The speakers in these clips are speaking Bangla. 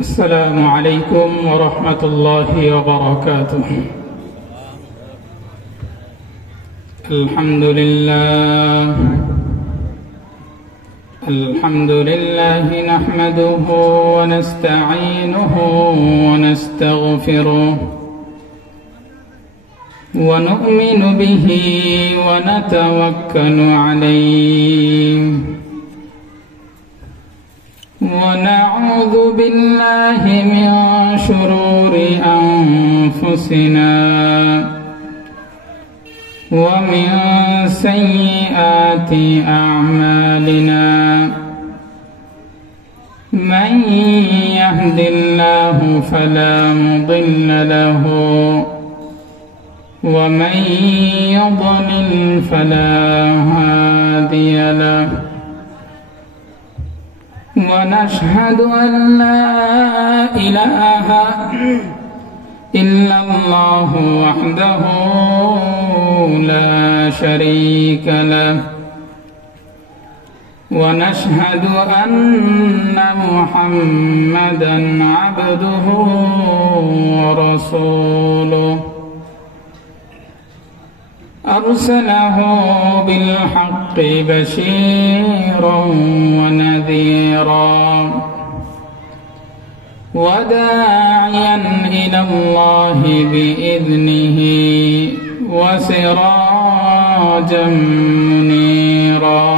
السلام عليكم ورحمة الله وبركاته. الحمد لله نحمده ونستعينه ونستغفره ونؤمن به ونتوكل عليه ونعوذ بالله من شرور أنفسنا ومن سيئات أعمالنا من يهد الله فلا مضل له ومن يضلل فلا هادي له ونشهد أن لا إله إلا الله وحده لا شريك له ونشهد أن محمدا عبده ورسوله أرسله بالحق بشيرا ونذيرا وداعيا إلى الله بإذنه وسراجا منيرا.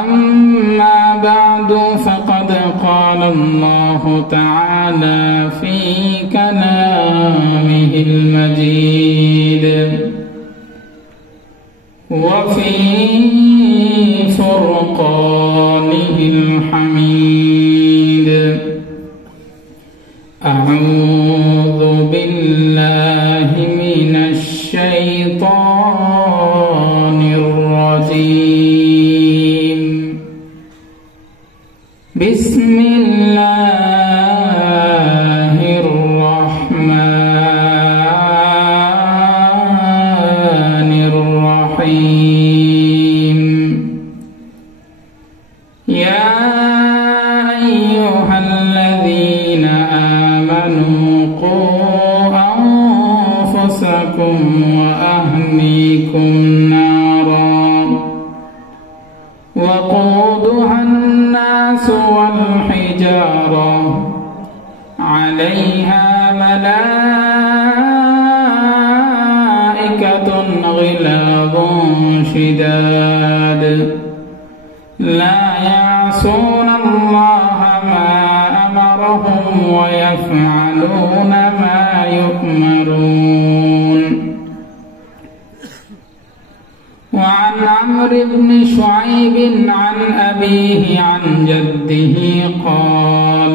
أما بعد فقد قال الله تعالى في كلامه المجيد وفي فرقانه الحميد. أعوذ بالله من الشيطان الرجيم. بسم الله الرحمن الرحيم. يا أيها الذين آمنوا قوا أنفسكم وأهليكم نارا وقودها الناس والحجارة عليها ملائكة غلاظ شداد لا يعصون الله ما أمرهم ويفعلون ما يؤمرون. وعن عمرو بن شعيب عن أبيه عن جده قال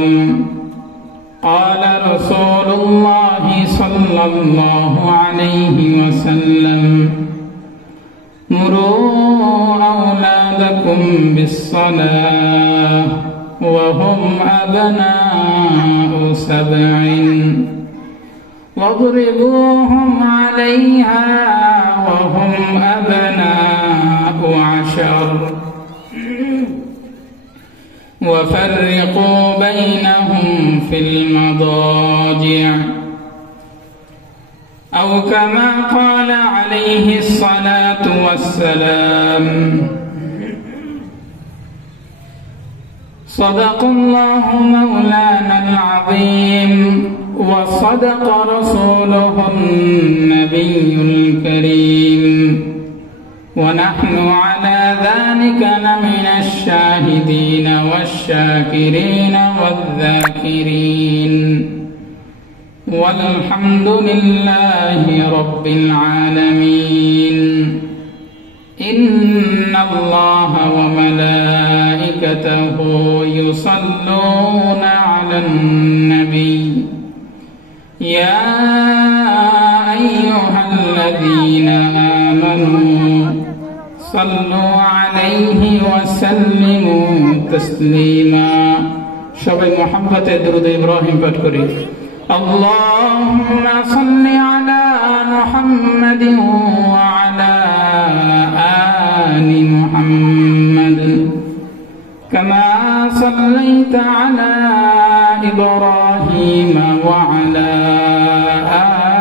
قال رسول الله صلى الله عليه وسلم مروا أولادكم بالصلاة وهم أبناء 7 واضربوهم عليها وهم أبناء 10 وفرقوا بينهم في المضاجع أو كما قال عليه الصلاة والسلام. صدق الله مولانا العظيم وصدق رسوله النبي الكريم ونحن على ذلك لمن الشاهدين والشاكرين والذاكرين والحمد لله رب العالمين. إن الله وملائكته يصلون على النبي يا أيها الذين آمنوا صلوا عليه وسلموا تسليما. সবাই মুহাম্মদে দরুদ ইব্রাহিম পাঠ করি। اللهم صل على محمد وعلى آل محمد كما صليت على إبراهيم وعلى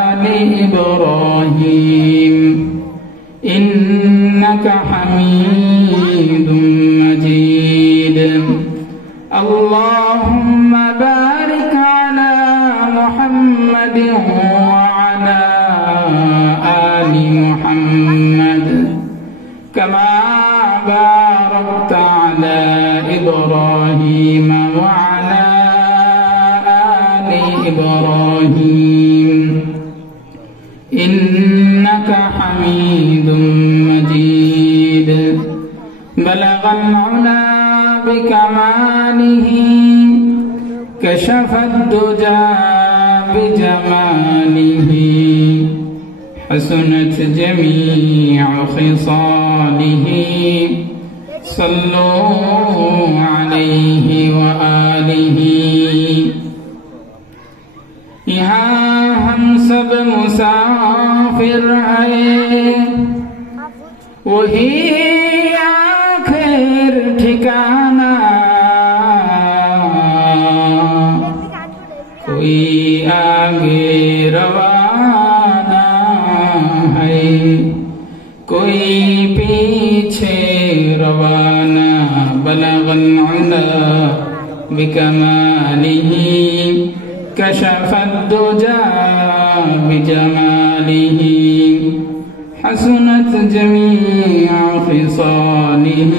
آل إبراهيم إنك حميد مجيد اللهم بارك على محمد وعلى آل محمد كما باركت على إبراهيم وعلى آل إبراهيم إنك حميد مجيد بلغ العلا بكماله كشف الدجى بجماله حسنت جميع خصاله صلوا عليه وآله यहाँ हम सब मुसाफिर हैं वही आखिर ठिकाना कोई आगे रवाना है कोई पीछे रवाना बलगल उला बिकमालिही كشف الدجى بجماله حسنت جميع خصاله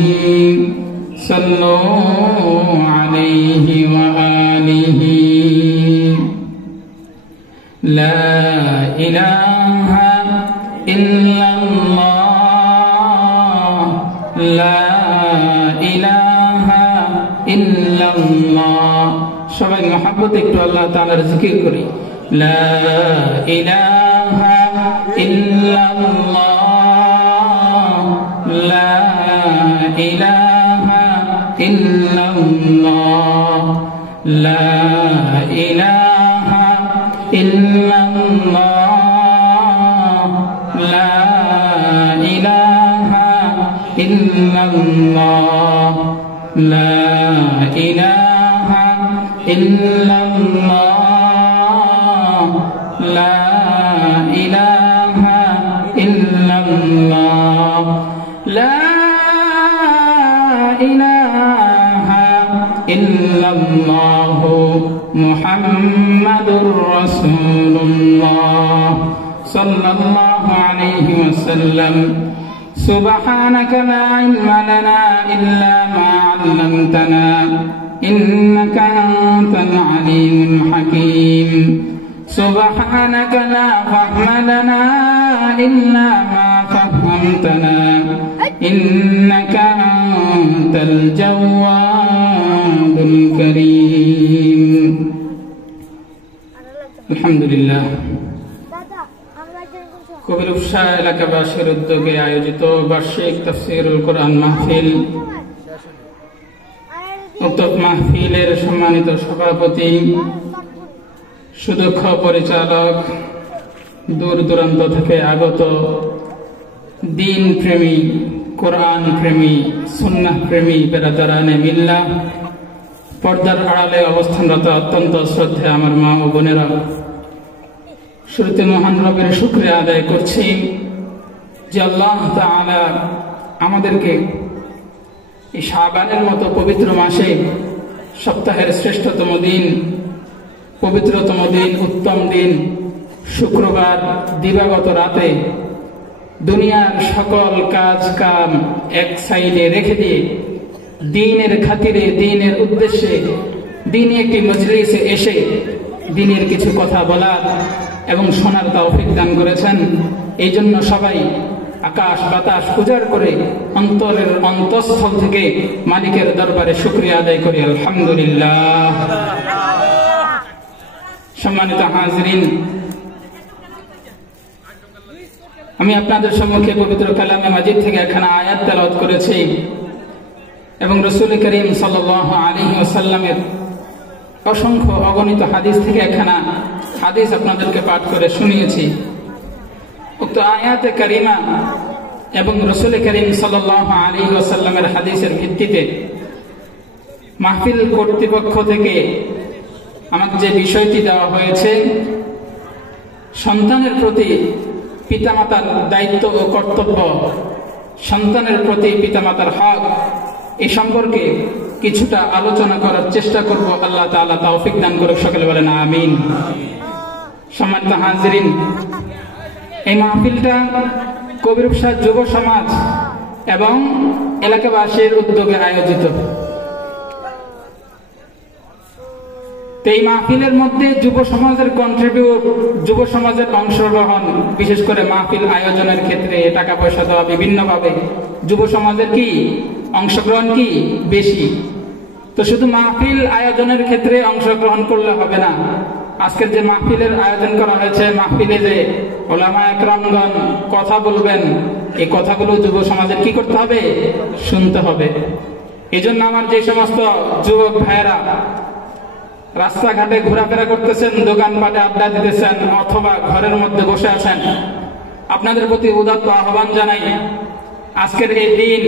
صلوا عليه وآله لا إله إلا الله لا إله إلا الله সবাই মহব্বতে একটু আল্লাহ তাআলার জিকির করি লা ইলাহা ইল্লাল্লাহ লা ইলাহা ইল্লাল্লাহ লা ইলাহা ইল্লাল্লাহ লা ইলাহা ইল্লাল্লাহ লা ইলাহা إلا الله لا إله إلا الله لا إله إلا الله محمد رسول الله صلى الله عليه وسلم سبحانك لا علم لنا إلا ما علمتنا إنك أنت العليم الحكيم سبحانك لا فهم لنا إلا ما فهمتنا إنك أنت الجواد الكريم الحمد لله কবিরুপসা এলাকাবাসীর উদ্যোগে আয়োজিত বার্ষিক তাফসীরুল কোরআন মাহফিল উক্ত মাহফিলের সম্মানিত সভাপতি সুদক্ষ পরিচালক দূর দূরান্ত থেকে আগত দ্বীন প্রেমী কোরআন প্রেমী সুন্নাহ প্রেমী বেরাদারানে মিল্লাহ পর্দার আড়ালে অবস্থানরত অত্যন্ত শ্রদ্ধা আমার মা ও বোনেরা শুরুতে মহান রবের শুকরিয়া আদায় করছি যে আল্লাহ তাআলা আমাদেরকে এই শাবানের মতো পবিত্র মাসে সপ্তাহের শ্রেষ্ঠতম দিন পবিত্রতম দিন উত্তম দিন শুক্রবার দিবাগত রাতে দুনিয়ার সকল কাজ কাম এক সাইডে রেখে দিয়ে দ্বীনের খাতিরে দ্বীনের উদ্দেশ্যে দ্বীনি একটি মজলিসে এসে দ্বীনের কিছু কথা বলার এবং শোনার তৌফিক দান করেছেন। এই জন্য সবাই আকাশ বাতাস উজাড় করে অন্তরের অন্তঃস্থল থেকে মালিকের দরবারে শুকরিয়া আদায় করি আলহামদুলিল্লাহ। সম্মানিত হাজরিন, আমি আপনাদের সম্মুখে পবিত্র কালামে মাজিদ থেকে একখানা আয়াত তেলাওয়াত করেছি এবং রাসূল করিম সাল্লাল্লাহু আলাইহি ওয়াসাল্লামের অসংখ্য অগণিত হাদিস থেকে একখানা হাদিস আপনাদেরকে পাঠ করে শুনিয়েছি। উক্ত আয়াতে কারিমা এবং রাসূল করিম সাল্লাল্লাহু আলাইহি ওয়াসাল্লামের হাদিসের ভিত্তিতে মাহফিল কর্তৃপক্ষ থেকে আমাকে যে বিষয়টি দেওয়া হয়েছে, সন্তানের প্রতি পিতামাতার দায়িত্ব ও কর্তব্য, সন্তানের প্রতি পিতামাতার হক, এই সম্পর্কে কিছুটা আলোচনা করার চেষ্টা করব। আল্লাহ তাআলা তৌফিক দান করুক, সকলে বলেন আমিন। সম্মানিত হাজিরিন, এই মাহফিলটা কবির শাহ যুব সমাজ এবং এলাকাবাসীর উদ্যোগে আয়োজিত। এই মাহফিলের মধ্যে যুব সমাজের কন্ট্রিবিউট, যুব সমাজের অংশগ্রহণ, বিশেষ করে মাহফিল আয়োজনের ক্ষেত্রে টাকা পয়সা দেওয়া বিভিন্নভাবে যুব সমাজের কি অংশগ্রহণ কি বেশি। তো শুধু মাহফিল আয়োজনের ক্ষেত্রে অংশগ্রহণ করলে হবে না। আজকের যে মাহফিলের আয়োজন করা হয়েছে, মাহফিলে যে ওলামা একরামগণ কথা বলবেন, এই কথাগুলো যুব সমাজের কি করতে হবে? শুনতে হবে। এই জন্য আমার যে সমস্ত যুবক ভাইয়েরা রাস্তাঘাটে ঘোরাফেরা করতেছেন, দোকানপাটে আড্ডা দিতেছেন, অথবা ঘরের মধ্যে বসে আছেন, আপনাদের প্রতি উদাত্ত আহ্বান জানাই, আজকের এই দিন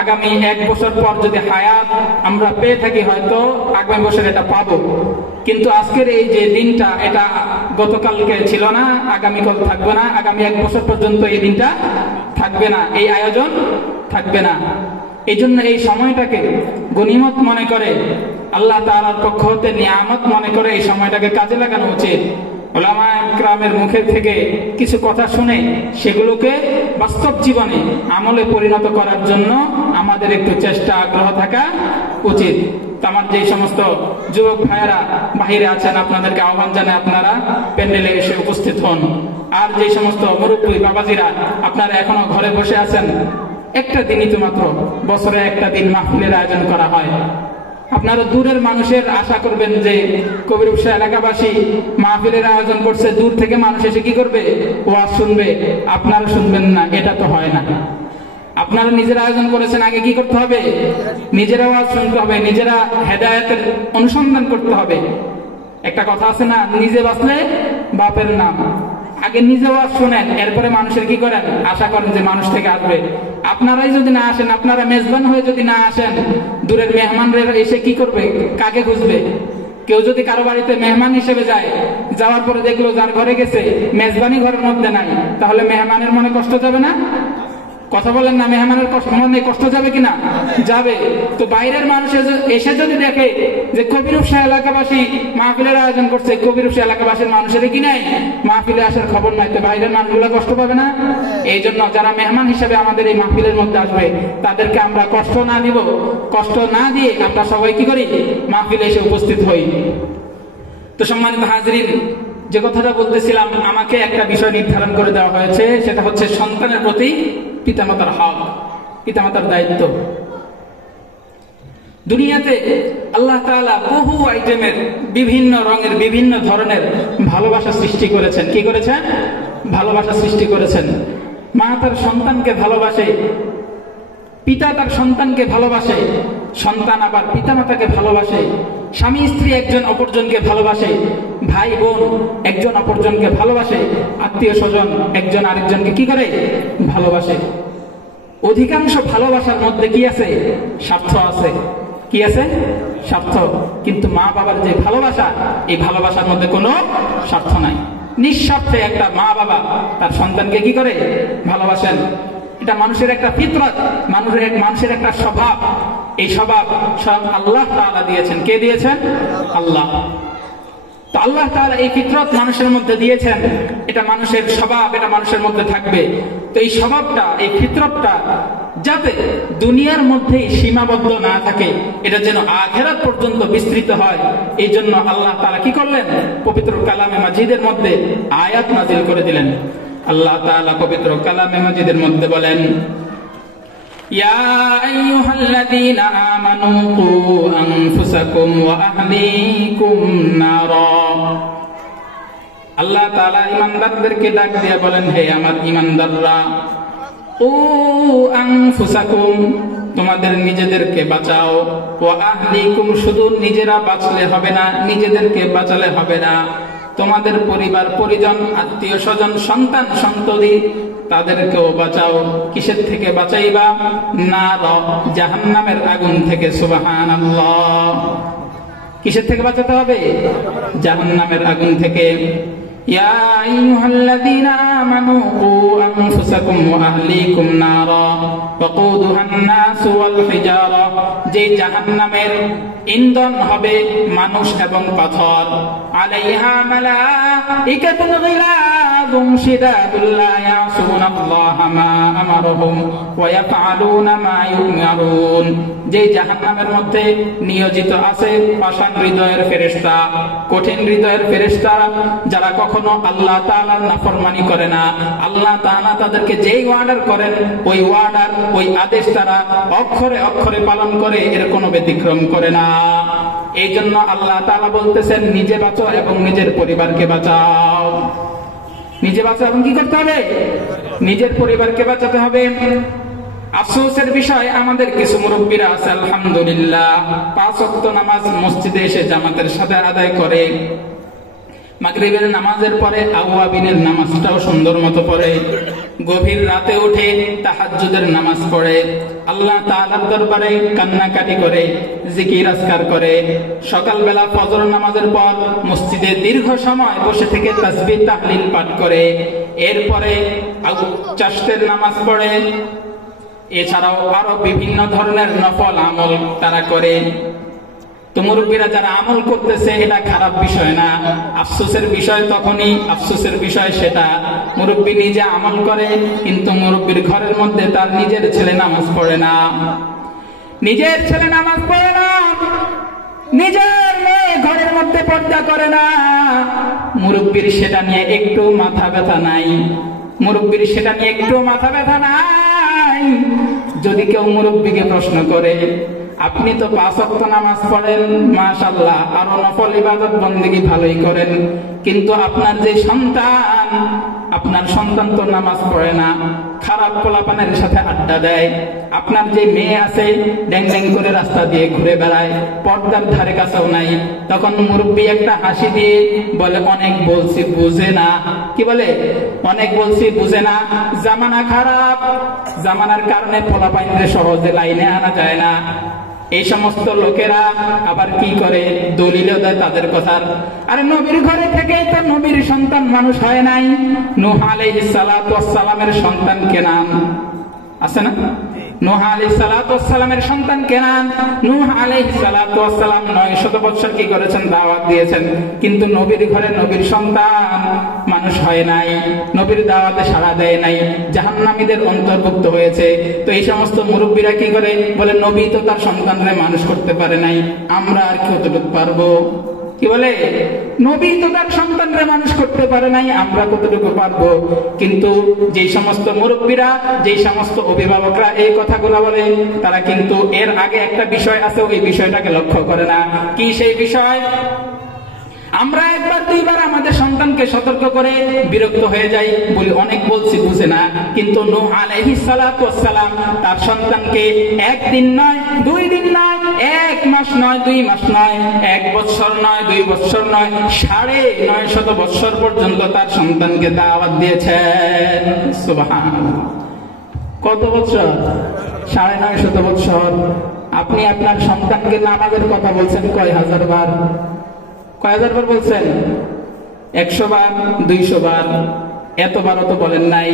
আগামী 1 বছর পর যদি হায়াত আমরা পেয়ে থাকি, হয়তো আগামী বছর এটা পাবো, কিন্তু আজকের এই যে দিনটা, এটা গতকালকে ছিল না, আগামীকাল থাকবে না, আগামী 1 বছর পর্যন্ত এই দিনটা থাকবে না, এই আয়োজন থাকবে না। এই জন্য এই সময়টাকে গনিমত মনে করে, আল্লাহ তাআলার পক্ষ হতে নিয়ামত মনে করে এই সময়টাকে কাজে লাগানো উচিত। ওলামা একরামের মুখের থেকে কিছু কথা শুনে সেগুলোকে বাস্তব জীবনে আমলে পরিণত করার জন্য আমাদের একটু চেষ্টা আগ্রহ থাকা উচিত। আমার যে সমস্ত যুবক ভাইয়েরা বাহিরে আছেন, আপনাদেরকে আহ্বান জানাই আপনারা প্যান্ডেলে এসে উপস্থিত হন। আর যে সমস্ত মুরব্বী বাবাজিরা আপনারা এখনো ঘরে বসে আছেন, একটা দিনই তো মাত্র, বছরে একটা দিন মাহফিলের আয়োজন করা হয়। আপনারা দূরের মানুষের আশা করবেন যে কবির শাহ এলাকাবাসী মাহফিলের আয়োজন করছে, দূর থেকে মানুষ এসে কি করবে? ওয়াজ শুনবে, আপনারা শুনবেন না, এটা তো হয় না। আপনারা নিজেরা আয়োজন করেছেন, আগে কি করতে হবে? নিজেরা ওয়াজ শুনতে হবে, নিজেরা হেদায়েতের অনুসন্ধান করতে হবে। একটা কথা আছে না, নিজে বাঁচলে বাপের নাম। আগে নিজে ওয়াজ শুনেন, এরপরে মানুষের কি করেন? আশা করেন যে মানুষ থেকে আসবে। আপনারাই যদি না আসেন, আপনারা মেজবান হয়ে যদি না আসেন, দূরের মেহমানরা এসে কি করবে? কাকে খুঁজবে? কেউ যদি কারো বাড়িতে মেহমান হিসেবে যায়, যাওয়ার পরে দেখলো যার ঘরে গেছে মেজবানি ঘরের মধ্যে নাই, তাহলে মেহমানের মনে কষ্ট যাবে না? কথা বলেন না, মেহমানের মনে কষ্ট যাবে কিনা? যাবে। তো বাইরের মানুষ এসে যদি দেখে যে কবির শাহ এলাকাবাসী মাহফিলের আয়োজন করছে, কবির শাহ এলাকাবাসীর মানুষের কি নাই, মাহফিলে আসার খবর নাই, তো বাইরের মানুষগুলো কষ্ট পাবে না? এই জন্য যারা মেহমান হিসেবে আমাদের এই মাহফিলের মধ্যে আসবে, তাদেরকে আমরা কষ্ট না দিব, কষ্ট না দিয়ে আমরা সবাই কি করি? মাহফিলে এসে উপস্থিত হই। তো সম্মানিত হাজিরিন, যে কথাটা বলতেছিলাম, আমাকে একটা বিষয় নির্ধারণ করে দেওয়া হয়েছে, সেটা হচ্ছে সন্তানের প্রতি পিতামাতার হক, পিতামাতার দায়িত্ব। দুনিয়াতে আল্লাহ তাআলা বহু আইটেমের, বিভিন্ন রঙের, বিভিন্ন ধরনের ভালোবাসা সৃষ্টি করেছেন। কি করেছেন? ভালোবাসা সৃষ্টি করেছেন। মা তার সন্তানকে ভালোবাসে, পিতা তার সন্তানকে ভালোবাসে, সন্তান আবার পিতামাতাকে ভালোবাসে, স্বামী স্ত্রী একজন অপরজনকে ভালোবাসে, ভাই বোন একজন অপরজনকে ভালোবাসে, আত্মীয় স্বজন একজন আরেকজনকে কি করে? ভালোবাসে। অধিকাংশ ভালোবাসার মধ্যে কি আছে? স্বার্থ আছে। কি আছে? স্বার্থ। কিন্তু মা বাবার যে ভালোবাসা, এই ভালোবাসার মধ্যে কোনো স্বার্থ নাই। নিঃস্বার্থে একটা মা বাবা তার সন্তানকে কি করে? ভালোবাসেন। এটা মানুষের একটা ফিতরত, মানুষের একটা স্বভাব। এই স্বভাব স্বয়ং আল্লাহ তাআলা দিয়েছেন। কে দিয়েছেন? আল্লাহ। তো আল্লাহ তাআলা এই ফিতরত মানুষের মধ্যে দিয়েছেন, এটা মানুষের স্বভাব, এটা মানুষের মধ্যে থাকবে। তো এই স্বভাবটা, এই ফিতরতটা যাতে দুনিয়ার মধ্যেই সীমাবদ্ধ না থাকে, এটা যেন আখিরাত পর্যন্ত বিস্তৃত হয়, এই জন্য আল্লাহ তাআলা কি করলেন? পবিত্র কালামে মাজিদের মধ্যে আয়াত নাযিল করে দিলেন। আল্লাহ তাআলা পবিত্র কালামে মাজিদের মধ্যে বলেন, ইয়া আইয়ুহাল্লাযীনা আমানু কু আনফুসাকুম ওয়া আহলিকুম নারা। আল্লাহ তাআলা ঈমানদারদেরকে ডাক দিয়ে বলেন, হে আমার ঈমানদাররা, কু আনফুসাকুম, তোমাদের নিজেদেরকে বাঁচাও, ওয়া আহলিকুম, শুধু নিজেরা বাঁচলে হবে না, নিজেদেরকে বাঁচালে হবে না, তোমাদের পরিবার পরিজন, আত্মীয় স্বজন, সন্তান সন্ততি তাদেরকেও বাঁচাও। কিসের থেকে বাঁচাইবা? নার, জাহান্নামের আগুন থেকে। সুবহানাল্লাহ। কিসের থেকে বাঁচাতে হবে? জাহান্নামের আগুন থেকে। ইয়া আইয়ুহাল্লাযীনা আমানু কু আনফুসাকুম ওয়া আহলিকুম নারা ওয়াকুদুহান নাসু ওয়াল হিজারা, যে জাহান্নামের ইন্ধন হবে মানুষ এবং পাথর। আলাইহা মালাইকাতুন গিলাযুন শিদাদুন লা ইয়াসুনাল্লাহা মা আমারহুম ওয়া ইয়াফআলুনা মা ইউমারুন, যে জাহান্নামের মধ্যে নিয়োজিত আছে পাষাণ হৃদয়ের ফেরেশতা, কঠিন হৃদয়ের ফেরেশতা, যারা কখনো আল্লাহ তাআলার নাফরমানি করে না। আল্লাহ তাআলা তাদেরকে যেই অর্ডার করেন ওই অর্ডার, ওই আদেশ তারা অক্ষরে অক্ষরে পালন করে, এর কোনো ব্যতিক্রম করে না। এই জন্য আল্লাহ তাআলা বলতেছেন, নিজে বাঁচো এবং নিজের পরিবারকে বাঁচাও। নিজে বাঁচো এবং কি করতে হবে? নিজের পরিবারকে বাঁচাতে হবে। আফসোসের বিষয়, আমাদের কিছু মুরব্বীরা আছে আলহামদুলিল্লাহ 5 ওয়াক্ত নামাজ মসজিদে এসে জামাতের সাথে আদায় করে, মাগরিবের নামাজের পরে আওয়াবিনের নামাজটাও সুন্দর মতো পড়ে, গভীর রাতে উঠে তাহাজ্জুদের নামাজ পড়ে, আল্লাহ তাআলার দরবারে কান্নাকাটি করে, জিকির আজকার করে, সকালবেলা ফজর নামাজের পর মসজিদে দীর্ঘ সময় বসে থেকে তাসবিহ তাহলিল পাঠ করে, এরপরে চাশতের নামাজ পড়ে, এছাড়াও আরো বিভিন্ন ধরনের নফল আমল তারা করে। তো মুরব্বীরা যারা আমল করতেছে এটা খারাপ বিষয় না, আফসোসের বিষয় তখনই, আফসোসের বিষয় সেটা মুরব্বী নিজে আমল করে কিন্তু মুরব্বীর ঘরের মধ্যে তার নিজের ছেলে নামাজ পড়ে না, নিজের ছেলে নামাজ পড়ে না, নিজের মেয়ে ঘরের মধ্যে পর্দা করে না। মুরব্বীর সেটা নিয়ে একটু মাথা ব্যথা নাই, মুরব্বীর সেটা নিয়ে একটু মাথা ব্যথা নাই। যদি কেউ মুরব্বীকে প্রশ্ন করে, আপনি তো 5 ওয়াক্ত নামাজ পড়েন মাশাআল্লাহ, আরো নফল ইবাদত বন্দেগী ভালোই করেন, কিন্তু আপনার যে সন্তান, আপনার সন্তান তো নামাজ পড়ে না, খারাপ পোলাপানের সাথে আড্ডা দেয়, আপনার যে মেয়ে আছে ড্যাং ড্যাং করে রাস্তা দিয়ে ঘুরে বেড়ায়, পর্দার ধারে কাছেও নাই। তখন মুরব্বী একটা হাসি দিয়ে বলে, অনেক বলছি বুঝে না। কি বলে? অনেক বলছি বুঝে না। জামানা খারাপ, জামানার কারণে পোলাপাইনদের সহজে লাইনে আনা যায় না। এই সমস্ত লোকেরা আবার কি করে? দলিলও দেয় তাদের কথার। আরে নবীর ঘরে থেকে তো নবীর সন্তান মানুষ হয় নাই। নূহ আলাইহিস সালাতু ওয়াস সালামের সন্তান কেনান আছে না? নূহ আলাইহিস সালাতু ওয়াস সালামের সন্তান কেনান। নূহ আলাইহিস সালাতু ওয়াস সালাম 900 বছর কি করেছেন? দাওয়াত দিয়েছেন, কিন্তু নবীর ঘরে নবীর সন্তান মানুষ হয় নাই, নবীর দাওয়াতে সাড়া দেয় নাই, জাহান্নামীদের অন্তর্ভুক্ত হয়েছে। তো এই সমস্ত মুরব্বীরা কি করে? বলে, নবী তো তার সন্তানরে মানুষ করতে পারে নাই, আমরা আর কতটুকু পারবো? কি বলে? নবী তো তার সন্তানরা মানুষ করতে পারে নাই, আমরা কতটুকু পারবো? কিন্তু যে সমস্ত মুরব্বীরা, যে সমস্ত অভিভাবকরা এই কথাগুলো বলে, তারা কিন্তু এর আগে একটা বিষয় আছে, ওই বিষয়টাকে লক্ষ্য করে না। কি সেই বিষয়? আমরা একবার দুইবার আমাদের সন্তানকে সতর্ক করে বিরক্ত হয়ে যাই, বলি অনেক বলছি বুঝে না। কিন্তু নূহ আলাইহিস সালাতু ওয়াস সালাম তার সন্তানকে 1 দিন নয়, 2 দিন নয়, 1 মাস নয়, 2 মাস নয়, 1 বছর নয়, 2 বছর নয়, 950 বছর পর্যন্ত তার সন্তানকে দাওয়াত দিয়েছেন। সুবহানাল্লাহ। কত বছর? 950 বছর। আপনি আপনার সন্তানকে নামাজের কথা বলছেন কয় হাজার বার? কয় হাজার বার বলছেন? 100 বার, 200 বার, এতবারও তো বলেন নাই।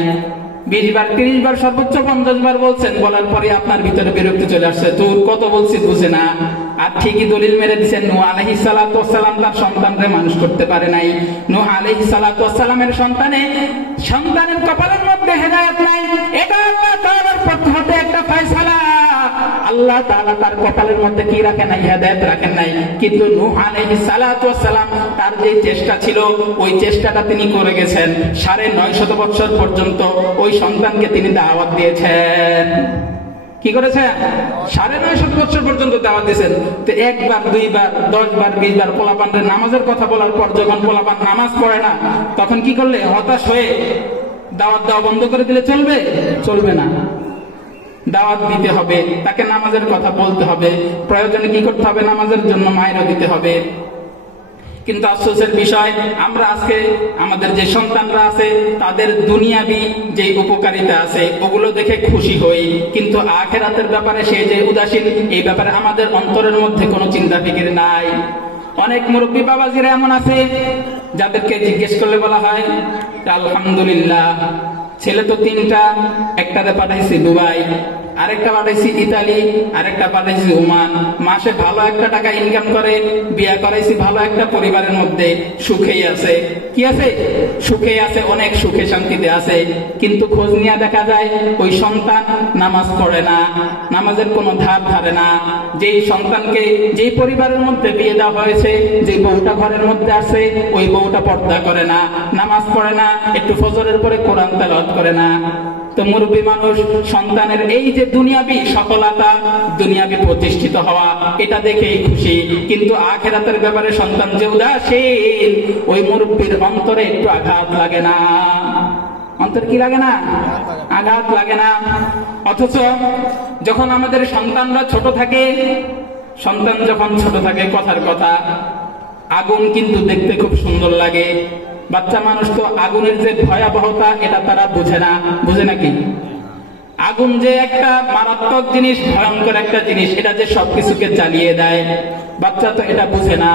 20 বার, 30 বার, সর্বোচ্চ 50 বার বলছেন। বলার পরে আপনার ভিতরে বিরক্তি চলে আসছে, তোর কত বলছি বুঝে না। আর ঠিকই দলিল মেরে দিচ্ছেন, নূহ আলাইহিস সালাতু ওয়াস সালাম তার সন্তানকে মানুষ করতে পারে নাই। নূহ আলাইহিস সালাতু ওয়াস সালামের সন্তানের কপালের মধ্যে হেদায়েত নাই। এটা আল্লাহ তাআলার পক্ষ হতে একটা ফয়সালা। আল্লাহ তাআলা তার কপালের মধ্যে কি রাখেন নাই? হেদায়েত রাখেন নাই। কিন্তু নূহ আলাইহিস সালাতু ওয়াস সালাম তার যে চেষ্টা ছিল, ওই চেষ্টাটা তিনি করে গেছেন। 950 বছর পর্যন্ত ওই সন্তানকে তিনি দাওয়াত দিয়েছেন। কি করেছেন? 950 বছর পর্যন্ত দাওয়াত দিয়েছেন। তো 1 বার, 2 বার, 10 বার, 20 বার পোলাপানদের নামাজের কথা বলার পর যখন পোলাপান নামাজ পড়ে না, তখন কি করলে? হতাশ হয়ে দাওয়াত দেওয়া বন্ধ করে দিলে চলবে? চলবে না। দাওয়াত দিতে হবে, তাকে নামাজের কথা বলতে হবে, প্রয়োজনে কি করতে হবে? নামাজের জন্য মায়েরও দিতে হবে। কিন্তু আফসোসের বিষয়, আমরা আজকে আমাদের যে সন্তানরা আছে তাদের দুনিয়াবি যে উপকারিতা আছে ওগুলো দেখে খুশি হই, কিন্তু আখিরাতের ব্যাপারে সে যে উদাসীন, এই ব্যাপারে আমাদের অন্তরের মধ্যে কোনো চিন্তা ফিকির নাই। অনেক মুরব্বী বাবাজিরা এমন আছে যাদেরকে জিজ্ঞেস করলে বলা হয় আলহামদুলিল্লাহ, ছেলে তো 3টা, একটাতে পাঠাইছি দুবাই, আরেকটা পাঠাইছি ইতালি, আরেকটা পাঠাইছি ওমান, মাসে ভালো একটা টাকা ইনকাম করে, বিয়ে করাইছি ভালো একটা পরিবারের মধ্যে, সুখেই আছে। কি আছে? সুখেই আছে, অনেক সুখে শান্তিতে আছে। কিন্তু খোঁজ নিয়ে দেখা যায় ওই সন্তান নামাজ পড়ে না, নামাজের কোনো ধার ধারে না। যেই সন্তানকে যেই পরিবারের মধ্যে বিয়ে দেওয়া হয়েছে, যে বউটা ঘরের মধ্যে আছে, ওই বউটা পর্দা করে না, নামাজ পড়ে না, একটু ফজরের পরে কোরআন তেলাওয়াত করে না। তো মুরব্বী মানুষ সন্তানের এই যে দুনিয়াবি সফলতা, দুনিয়াবি প্রতিষ্ঠিত হওয়া, এটা দেখেই খুশি, কিন্তু আখিরাতের ব্যাপারে সন্তান যে উদাসীন, ওই মুরব্বীর অন্তরে একটু আঘাত লাগে না। অন্তর কি লাগে না? আঘাত লাগে না। অথচ যখন আমাদের সন্তানরা ছোট থাকে, সন্তান যখন ছোট থাকে, কথার কথা, আগুন কিন্তু দেখতে খুব সুন্দর লাগে। বাচ্চা মানুষ তো আগুনের যে ভয়াবহতা এটা তারা বুঝে না। বুঝে নাকি? আগুন যে একটা মারাত্মক জিনিস, ভয়ঙ্কর একটা জিনিস, এটা যে সবকিছুকে জ্বালিয়ে দেয়, বাচ্চা তো এটা বুঝে না।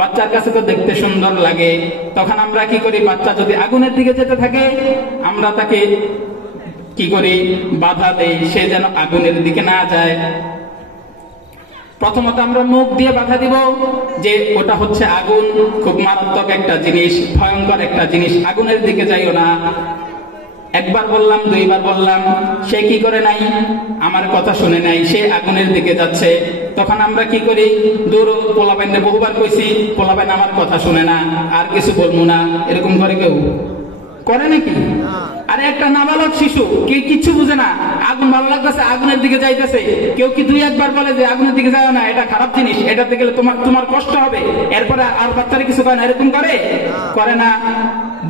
বাচ্চার কাছে তো দেখতে সুন্দর লাগে। তখন আমরা কি করি? বাচ্চা যদি আগুনের দিকে যেতে থাকে, আমরা তাকে কি করি? বাধা দেই, সে যেন আগুনের দিকে না যায়। প্রথমত আমরা মুখ দিয়ে বাধা দিব যে ওটা হচ্ছে আগুন, খুব মারাত্মক একটা জিনিস, ভয়ঙ্কর একটা জিনিস, আগুনের দিকে যাইও না। একবার বললাম, 2বার বললাম, সে কি করে নাই? আমার কথা শুনে নাই, সে আগুনের দিকে যাচ্ছে। তখন আমরা কি করি? দূর পোলাপাইনে বহুবার কইছি, পোলাপাইন আমার কথা শুনে না, আর কিছু বলবো না। এরকম করে কেউ করে নাকি? আরে একটা নাবালক শিশু, কে কিচ্ছু বুঝে না, আগুন ভালো লাগতেছে, আগুনের দিকে যাইতেছে। কেউ কি 2-1বার বলে যে আগুনের দিকে যাও না, এটা খারাপ জিনিস, এটাতে গেলে তোমার কষ্ট হবে, এরপরে আর বাচ্চারা কিছু করে না? এরকম করে না।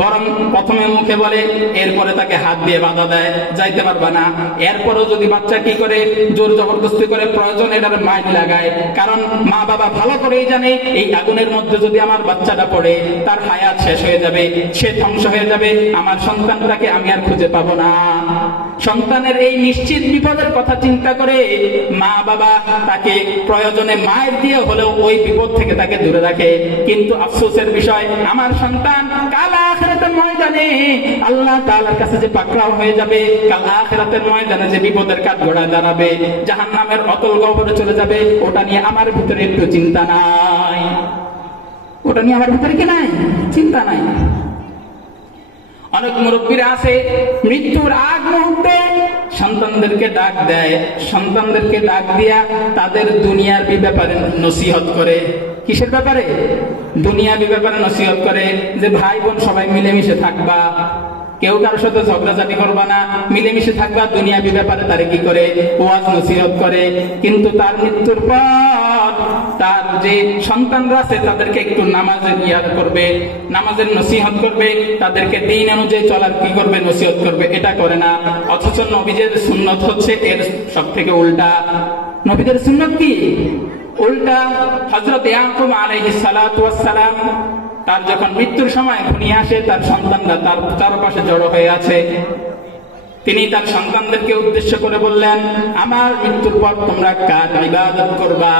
বরং প্রথমে মুখে বলে, এরপরে তাকে হাত দিয়ে বাধা দেয়, যাইতে পারবা না। এরপরেও যদি বাচ্চা কি করে? জোর জবরদস্তি করে, প্রয়োজন এটার মাইর লাগায়। কারণ মা বাবা ভালো করেই জানে এই আগুনের মধ্যে যদি আমার বাচ্চাটা পড়ে, তার হায়াত শেষ হয়ে যাবে, সে ধ্বংস হয়ে যাবে, আমার সন্তানটাকে আমি আর খুঁজে পাবো না। সন্তানের এই নিশ্চিত বিপদের কথা চিন্তা করে মা বাবা তাকে প্রয়োজনে মায়ের দিয়ে হলেও ওই বিপদ থেকে তাকে দূরে রাখে। কিন্তু আফসোসের বিষয়, আমার সন্তান কাল আখিরাতের ময়দানে আল্লাহ তাআলার কাছে যে পাকড়াও হয়ে যাবে, কাল আখিরাতের ময়দানে যে বিপদের কাঠগড়ায় দাঁড়াবে, জাহান্নামের অতল গহ্বরে চলে যাবে, ওটা নিয়ে আমার ভিতরে একটু চিন্তা নাই। ওটা নিয়ে আমার ভিতরে কি নাই? চিন্তা নাই। অনেক মুরব্বীরা আছে মৃত্যুর আগ মুহূর্তে সন্তানদেরকে ডাক দেয়, সন্তানদেরকে ডাক দিয়া তাদের দুনিয়াবি ব্যাপারে নসিহত করে। কিসের ব্যাপারে? দুনিয়াবি ব্যাপারে নসিহত করে যে ভাই বোন সবাই মিলেমিশে থাকবা, কেউ কারোর সাথে ঝগড়াঝাটি করবা না, মিলেমিশে থাকবা। দুনিয়াবি ব্যাপারে তারে কি করে? ওয়াজ নসিহত করে। কিন্তু তার মৃত্যুর পর তার যে সন্তানরা আছে তাদেরকে একটু নামাজের ইয়াদ করবে, নামাজের নসিহত করবে, তাদেরকে দিন অনুযায়ী চলার কি করবে? নসিহত করবে। এটা করে না। অথচ নবীদের সুন্নত হচ্ছে এর সব থেকে উল্টা। নবীদের সুন্নত কি? উল্টা। হযরত ইয়াকুব আলাইহিস সালাতু ওয়াস সালাম, তার যখন মৃত্যুর সময় ঘনিয়ে আসে, তার সন্তানরা তার চারপাশে জড়ো হয়ে আছে। তিনি তার সন্তানদেরকে উদ্দেশ্য করে বললেন, আমার মৃত্যুর পর তোমরা কার ইবাদত করবা?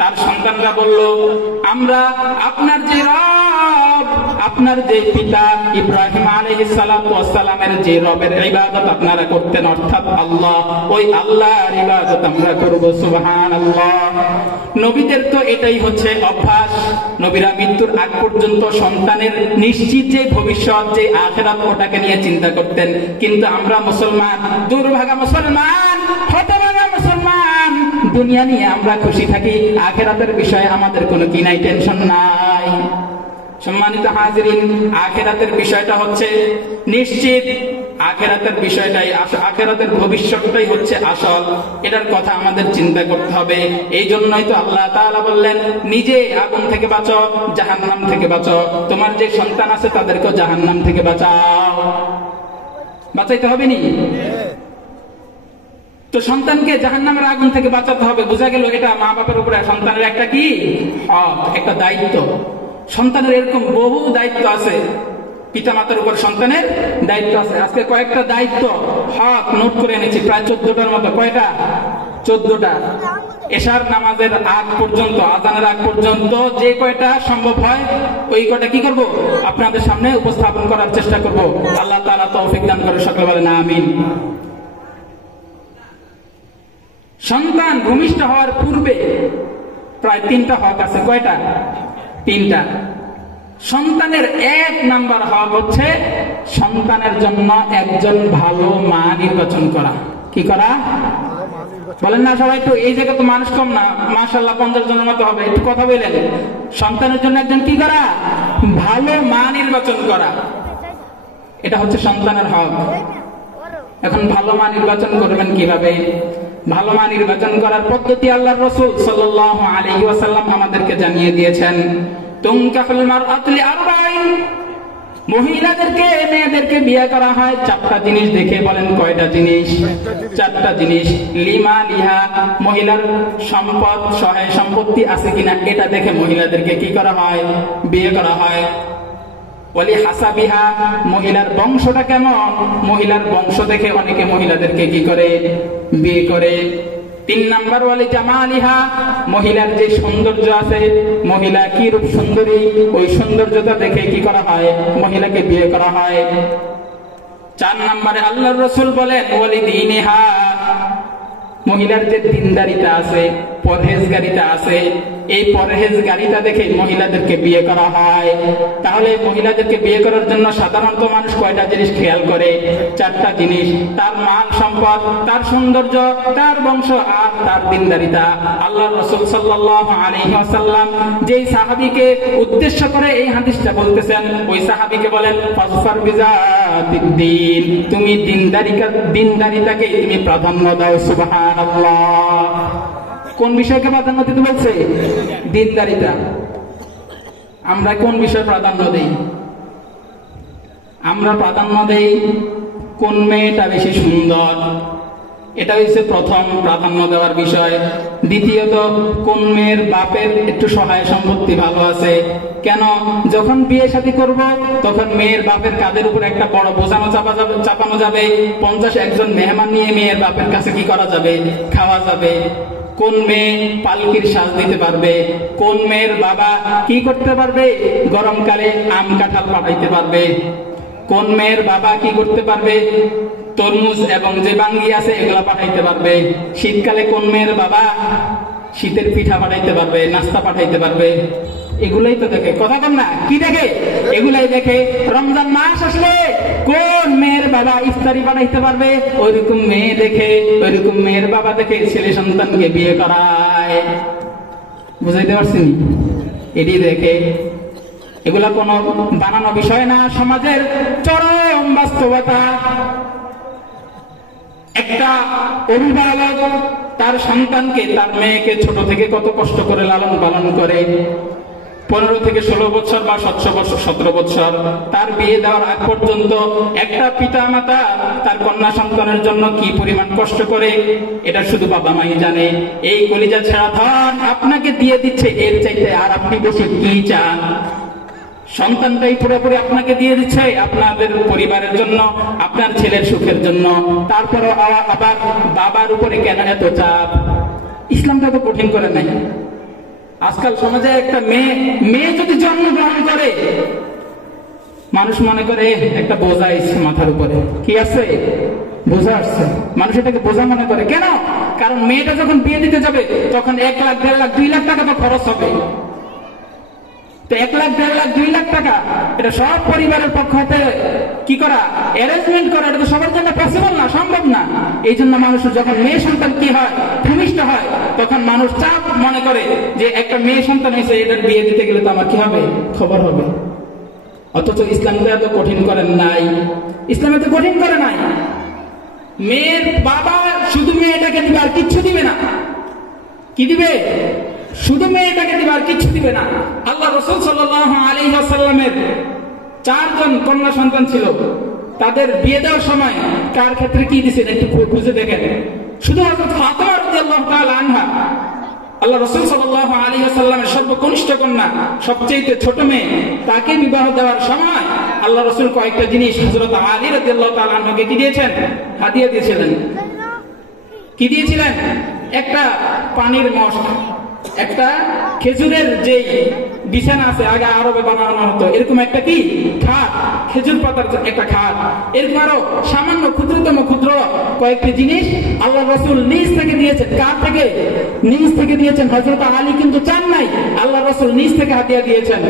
তার সন্তানরা বলল, আমরা আপনার যে রব, আপনার যে পিতা ইব্রাহিম আলাইহিস সালাতু ওয়াস সালামের যে রবের ইবাদত আপনারা করতেন, অর্থাৎ আল্লাহ, ওই আল্লাহর ইবাদত আমরা করব। সুবহানাল্লাহ। নবীদের তো এটাই হচ্ছে অভ্যাস। নবীরা মৃত্যুর আগ পর্যন্ত সন্তানের নিশ্চিত যে ভবিষ্যৎ, যে আখিরাত, ওটাকে নিয়ে চিন্তা করতেন। কিন্তু আমরা মুসলমান, দুর্ভাগা মুসলমান, হতভাগা মুসলমান, দুনিয়া নিয়ে আমরা খুশি থাকি, আখিরাতের বিষয়ে আমাদের কোনো কি নাই? টেনশন নাই। সম্মানিত হাজিরিন, আখিরাতের বিষয়টা হচ্ছে নিশ্চিত। আখিরাতের বিষয়টাই, আখিরাতের ভবিষ্যৎটাই হচ্ছে আসল। এটার কথা আমাদের চিন্তা করতে হবে। এই জন্যই তো আল্লাহ তাআলা বললেন, নিজে আগুন থেকে বাঁচো, জাহান্নাম থেকে বাঁচো, তোমার যে সন্তান আছে তাদেরকেও জাহান্নাম থেকে বাঁচাও। বাঁচাইতে হবে নি? তো সন্তানকে জাহান্নামের আগুন থেকে বাঁচাতে হবে। বোঝা গেল এটা মা বাবার উপরে সন্তানের একটা কি হক, একটা দায়িত্ব। সন্তানের এরকম বহু দায়িত্ব আছে, পিতামাতার উপর সন্তানের দায়িত্ব আছে। আজকে কয়েকটা দায়িত্ব হক নোট করে এনেছি, প্রায় 14টার মতো। কয়টা? 14টা। এশার নামাজের আগ পর্যন্ত, আযানের আগ পর্যন্ত যে কয়টা সম্ভব হয় ওই কয়টা কি করব, আপনাদের সামনে উপস্থাপন করার চেষ্টা করব। আল্লাহ তাআলা তৌফিক দান করে, সকলে বলেন আমিন। সন্তান ভূমিষ্ঠ হওয়ার পূর্বে প্রায় 3টা হক আছে। কয়টা? 3টা। সন্তানের 1 নাম্বার হক হচ্ছে সন্তানের জন্য একজন ভালো মা নির্বাচন করা। কি করা? বলেন না সবাই একটু। এই জায়গায় তো মানুষ কম না, মাশাআল্লাহ 50 জনের মতো হবে। একটু কথা বলেন। সন্তানের জন্য একজন কি করা? ভালো মা নির্বাচন করা। এটা হচ্ছে সন্তানের হক। এখন ভালো মা নির্বাচন করবেন কিভাবে? ভালো মা নির্বাচন করার পদ্ধতি আল্লাহর রাসূল সাল্লাল্লাহু আলাইহি ওয়াসাল্লাম আমাদেরকে জানিয়ে দিয়েছেন। তুনকাহুল মারআতু লিআরবাইন, মহিলাদেরকে, মেয়েদেরকে বিয়ে করা হয় 4টা জিনিস দেখে। বলেন কয়টা জিনিস? 4টা জিনিস। লিমা লিহা, মহিলার সম্পদ, সহায় সম্পত্তি আছে কিনা এটা দেখে মহিলাদেরকে কি করা হয়? বিয়ে করা হয়। ওয়ালি হাসাবিহা, মহিলার বংশটা কেমন, মহিলার বংশ দেখে অনেকে মহিলাদেরকে কি করে? বিয়ে করে। 3 নাম্বার ওয়ালি জামালিহা, মহিলার যে সৌন্দর্য আছে, মহিলা কি রূপ সুন্দরী, ওই সৌন্দর্যতা দেখে কি করা হয়? মহিলাকে বিয়ে করা হয়। 4 নাম্বারে আল্লাহর রাসূল বলেন ওয়ালি দীনিহা, মহিলার যে দিনদারিতা আছে, পরহেজগারিতা আছে, এই পরহেজগারিতা দেখে মহিলাদেরকে বিয়ে করা হয়। তাহলে মহিলাদেরকে বিয়ে করার জন্য সাধারণত মানুষ কয়টা জিনিস খেয়াল করে? 4টা জিনিস। তার মাল সম্পদ, তার সৌন্দর্য, তার বংশ আর তার দিনদারিতা। আল্লাহ রাসূল সাল্লাল্লাহু আলাইহি ওয়াসাল্লাম যেই সাহাবীকে উদ্দেশ্য করে এই হাদিসটা বলতেছেন, ওই সাহাবীকে বলেন ফাজফার বিজাতিদ্দিন, তুমি দিনদারিতাকে তুমি প্রাধান্য দাও। সুবহানাল্লাহ। কোন বিষয়কে প্রাধান্য দিতে বলছে? দিনদারিতা। আমরা কোন বিষয়ে প্রাধান্য দেই? আমরা প্রাধান্য দেই কোন মেয়েটা বেশি সুন্দর, এটা হচ্ছে প্রথম প্রাধান্য দেওয়ার বিষয়। দ্বিতীয়ত কোন মেয়ের বাপের একটু সহায় সম্পত্তি ভালো আছে। কেন? যখন বিয়ে শাদী করব তখন মেয়ের বাপের কাঁধের উপর একটা বড় বোঝানো চাপানো যাবে। 50 জন মেহমান নিয়ে মেয়ের বাপের কাছে কি করা যাবে? খাওয়া যাবে। কোন মেয়ে পালকির সাজ দিতে পারবে, কোন মেয়ের বাবা কি করতে পারবে? গরমকালে আম কাঁঠাল পাঠাইতে পারবে। কোন মেয়ের বাবা কি করতে পারবে? তরমুজ এবং যে বাঙ্গি আছে এগুলা পাঠাইতে পারবে। শীতকালে কোন মেয়ের বাবা শীতের পিঠা পাঠাইতে পারবে, নাস্তা পাঠাইতে পারবে। এগুলাই তো দেখে। কথা বল না, কি দেখে? এগুলাই দেখে। রমজান মাস আসলে কোন মেয়ের বাবা ইফতারি পাঠাইতে পারবে, ওইরকম মেয়ে দেখে, ওইরকম মেয়ের বাবা দেখে ছেলে সন্তানকে বিয়ে করায়। বুঝাইতে পারছি? এটি দেখে। এগুলা কোনো বানানো বিষয় না, সমাজের চরম বাস্তবতা। একটা অভিভাবক তার সন্তানকে, তার মেয়েকে ছোট থেকে কত কষ্ট করে লালন পালন করে। 15 থেকে 16 বছর বা 17 বছর তার বিয়ে দেওয়ার আগ পর্যন্ত একটা পিতা মাতা তার কন্যা সন্তানের জন্য কি পরিমাণ কষ্ট করে এটা শুধু বাবা মাই জানে। এই কলিজা ছেঁড়া ধন আপনাকে দিয়ে দিচ্ছে, এর চাইতে আর আপনি বসে কি চান? সন্তানটাই পুরোপুরি আপনাকে দিয়ে দিচ্ছে আপনাদের পরিবারের জন্য, আপনার ছেলের সুখের জন্য। তারপরে আবার বাবার উপরে কেন এত চাপ? ইসলামটা তো কঠিন করে নাই। আজকাল সমাজে একটা মেয়ে যদি জন্মগ্রহণ করে মানুষ মনে করে একটা বোঝা এসছে মাথার উপরে। কি আছে? বোঝা আসছে। মানুষ এটাকে বোঝা মনে করে। কেন? কারণ মেয়েটা যখন বিয়ে দিতে যাবে তখন 1 লাখ, 1.5 লাখ, 2 লাখ টাকা তো খরচ হবে। তো 1 লাখ, 1.5 লাখ, 2 লাখ টাকা এটা সব পরিবারের পক্ষ হতে কি করা, অ্যারেঞ্জমেন্ট করা, এটা তো সবার জন্য পসিবল না, সম্ভব না। এই জন্য মানুষ যখন মেয়ে সন্তান কি হয়, ভূমিষ্ঠ হয়, তখন মানুষ চাপ মনে করে যে একটা মেয়ে সন্তান হয়েছে, এটার বিয়ে দিতে গেলে তো আমার কি হবে? খবর হবে। অথচ ইসলাম তো এত কঠিন করেন নাই। ইসলাম এত কঠিন করে নাই। মেয়ের বাবা শুধু মেয়েটাকে দিবে আর কিচ্ছু দিবে না। কি দিবে? শুধু মেয়েটাকে দিবে আর কিচ্ছু দিবে না। আল্লাহ রাসূল সাল্লাল্লাহু আলাইহি ওয়াসাল্লামের 4 জন কন্যা সন্তান ছিল। তাদের বিয়ে দেওয়ার সময় কার ক্ষেত্রে কি দিয়েছেন একটু খুঁজে দেখেন। শুধু হযরত ফাতিমা রাদিয়াল্লাহু তাআলা আনহা আল্লাহ রাসূল সাল্লাল্লাহু আলাইহি ওয়াসাল্লামের সর্বকনিষ্ঠ কন্যা, সবচেয়ে ছোট মেয়ে, তাকে বিবাহ দেওয়ার সময় আল্লাহ রাসূল কয়েকটা জিনিস হযরত আলী রাদিয়াল্লাহু তাআলা আনহুকে কি দিয়েছেন? হাদিয়া দিয়েছিলেন। কি দিয়েছিলেন? একটা পানির মশক, একটা খেজুরের যে বিছানা আছে আগে আরবে বানানো হতো, এরকম একটা কি খাট, খেজুর পাতার একটা খাট, এরকম আরো সামান্য ক্ষুদ্রতম ক্ষুদ্র কয়েকটি জিনিস আল্লাহ রাসূল নিজ থেকে দিয়েছেন। কার থেকে? নিজ থেকে দিয়েছেন। হযরত আলী কিন্তু চান নাই, আল্লাহ রাসূল নিজ থেকে হাদিয়া দিয়েছেন।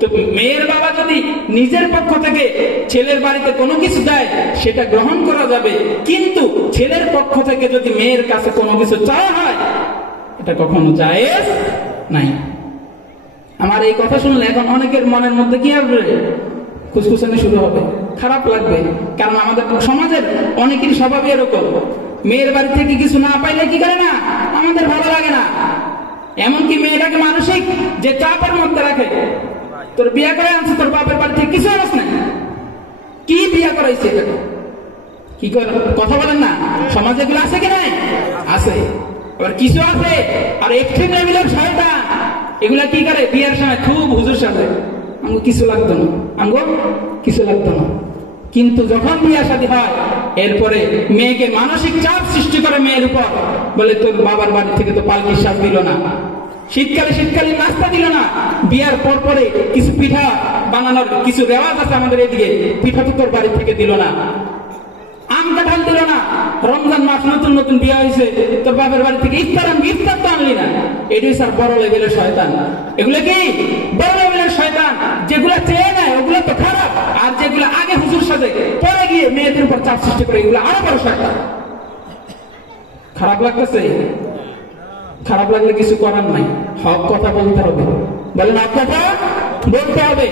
তো মেয়ের বাবা যদি নিজের পক্ষ থেকে ছেলের বাড়িতে কোনো কিছু দেয় সেটা গ্রহণ করা যাবে, কিন্তু ছেলের পক্ষ থেকে যদি মেয়ের কাছে কোনো কিছু চাওয়া হয় এটা কখনো জায়েজ নাই। আমার এই কথা শুনলে এখন অনেকের মনের মধ্যে কি হবে? খুশখুশানি শুরু হবে, খারাপ লাগবে। কারণ আমাদের সমাজের অনেকেরই স্বভাবই এরকম, মেয়ের বাড়ি থেকে কিছু না পাইলে কি করে না, আমাদের ভালো লাগে না। এমনকি মেয়েটাকে মানসিক যে চাপের মধ্যে রাখে, তোর বিয়ে করে আনছে, তোর বাপের বাড়ি থেকে কিছু আনস না, কি বিয়ে করাইছে এটাকে, কি করে কথা বলেন না? সমাজে এগুলো আছে কি নাই? আছে। আবার কিছু আছে আর এক্সট্রিম লেভেলের শয়তান, এগুলা কি করে বিয়ের সময় খুব হুজুর সাথে, আমগো কিছু লাগতো না, আমগো কিছু লাগতো না, কিন্তু যখন বিয়ে শাদী হয় এরপরে মেয়েকে মানসিক চাপ সৃষ্টি করে মেয়ের উপর, বলে তোর বাবার বাড়ি থেকে তো পালকির শাক দিল না, শীতকালে নাস্তা দিল না, বিয়ার পর পরে কিছু পিঠা বানানোর কিছু রেওয়াজ আছে আমাদের এদিকে, পিঠা তো তোর বাড়ি থেকে দিল না, আম কাঁঠাল দিল না, রমজান মাস নতুন নতুন বিয়ে হয়েছে, তোর বাপের বাড়ি থেকে ইফতার তো আনলি না। এটাই স্যার বড় লেভেলের শয়তান। এগুলো কি বড় লেভেলের শয়তান? যেগুলা চেয়ে নেয় ওগুলো তো খারাপ, আর যেগুলো আগে হুজুর সাথে পরে গিয়ে মেয়েদের উপর চাপ সৃষ্টি করে এগুলো আরো বড় শয়তান। খারাপ লাগতেছে? খারাপ লাগলে কিছু করার নাই, হক কথা বলতে হবে। বলেন হক কথা বলতে হবে,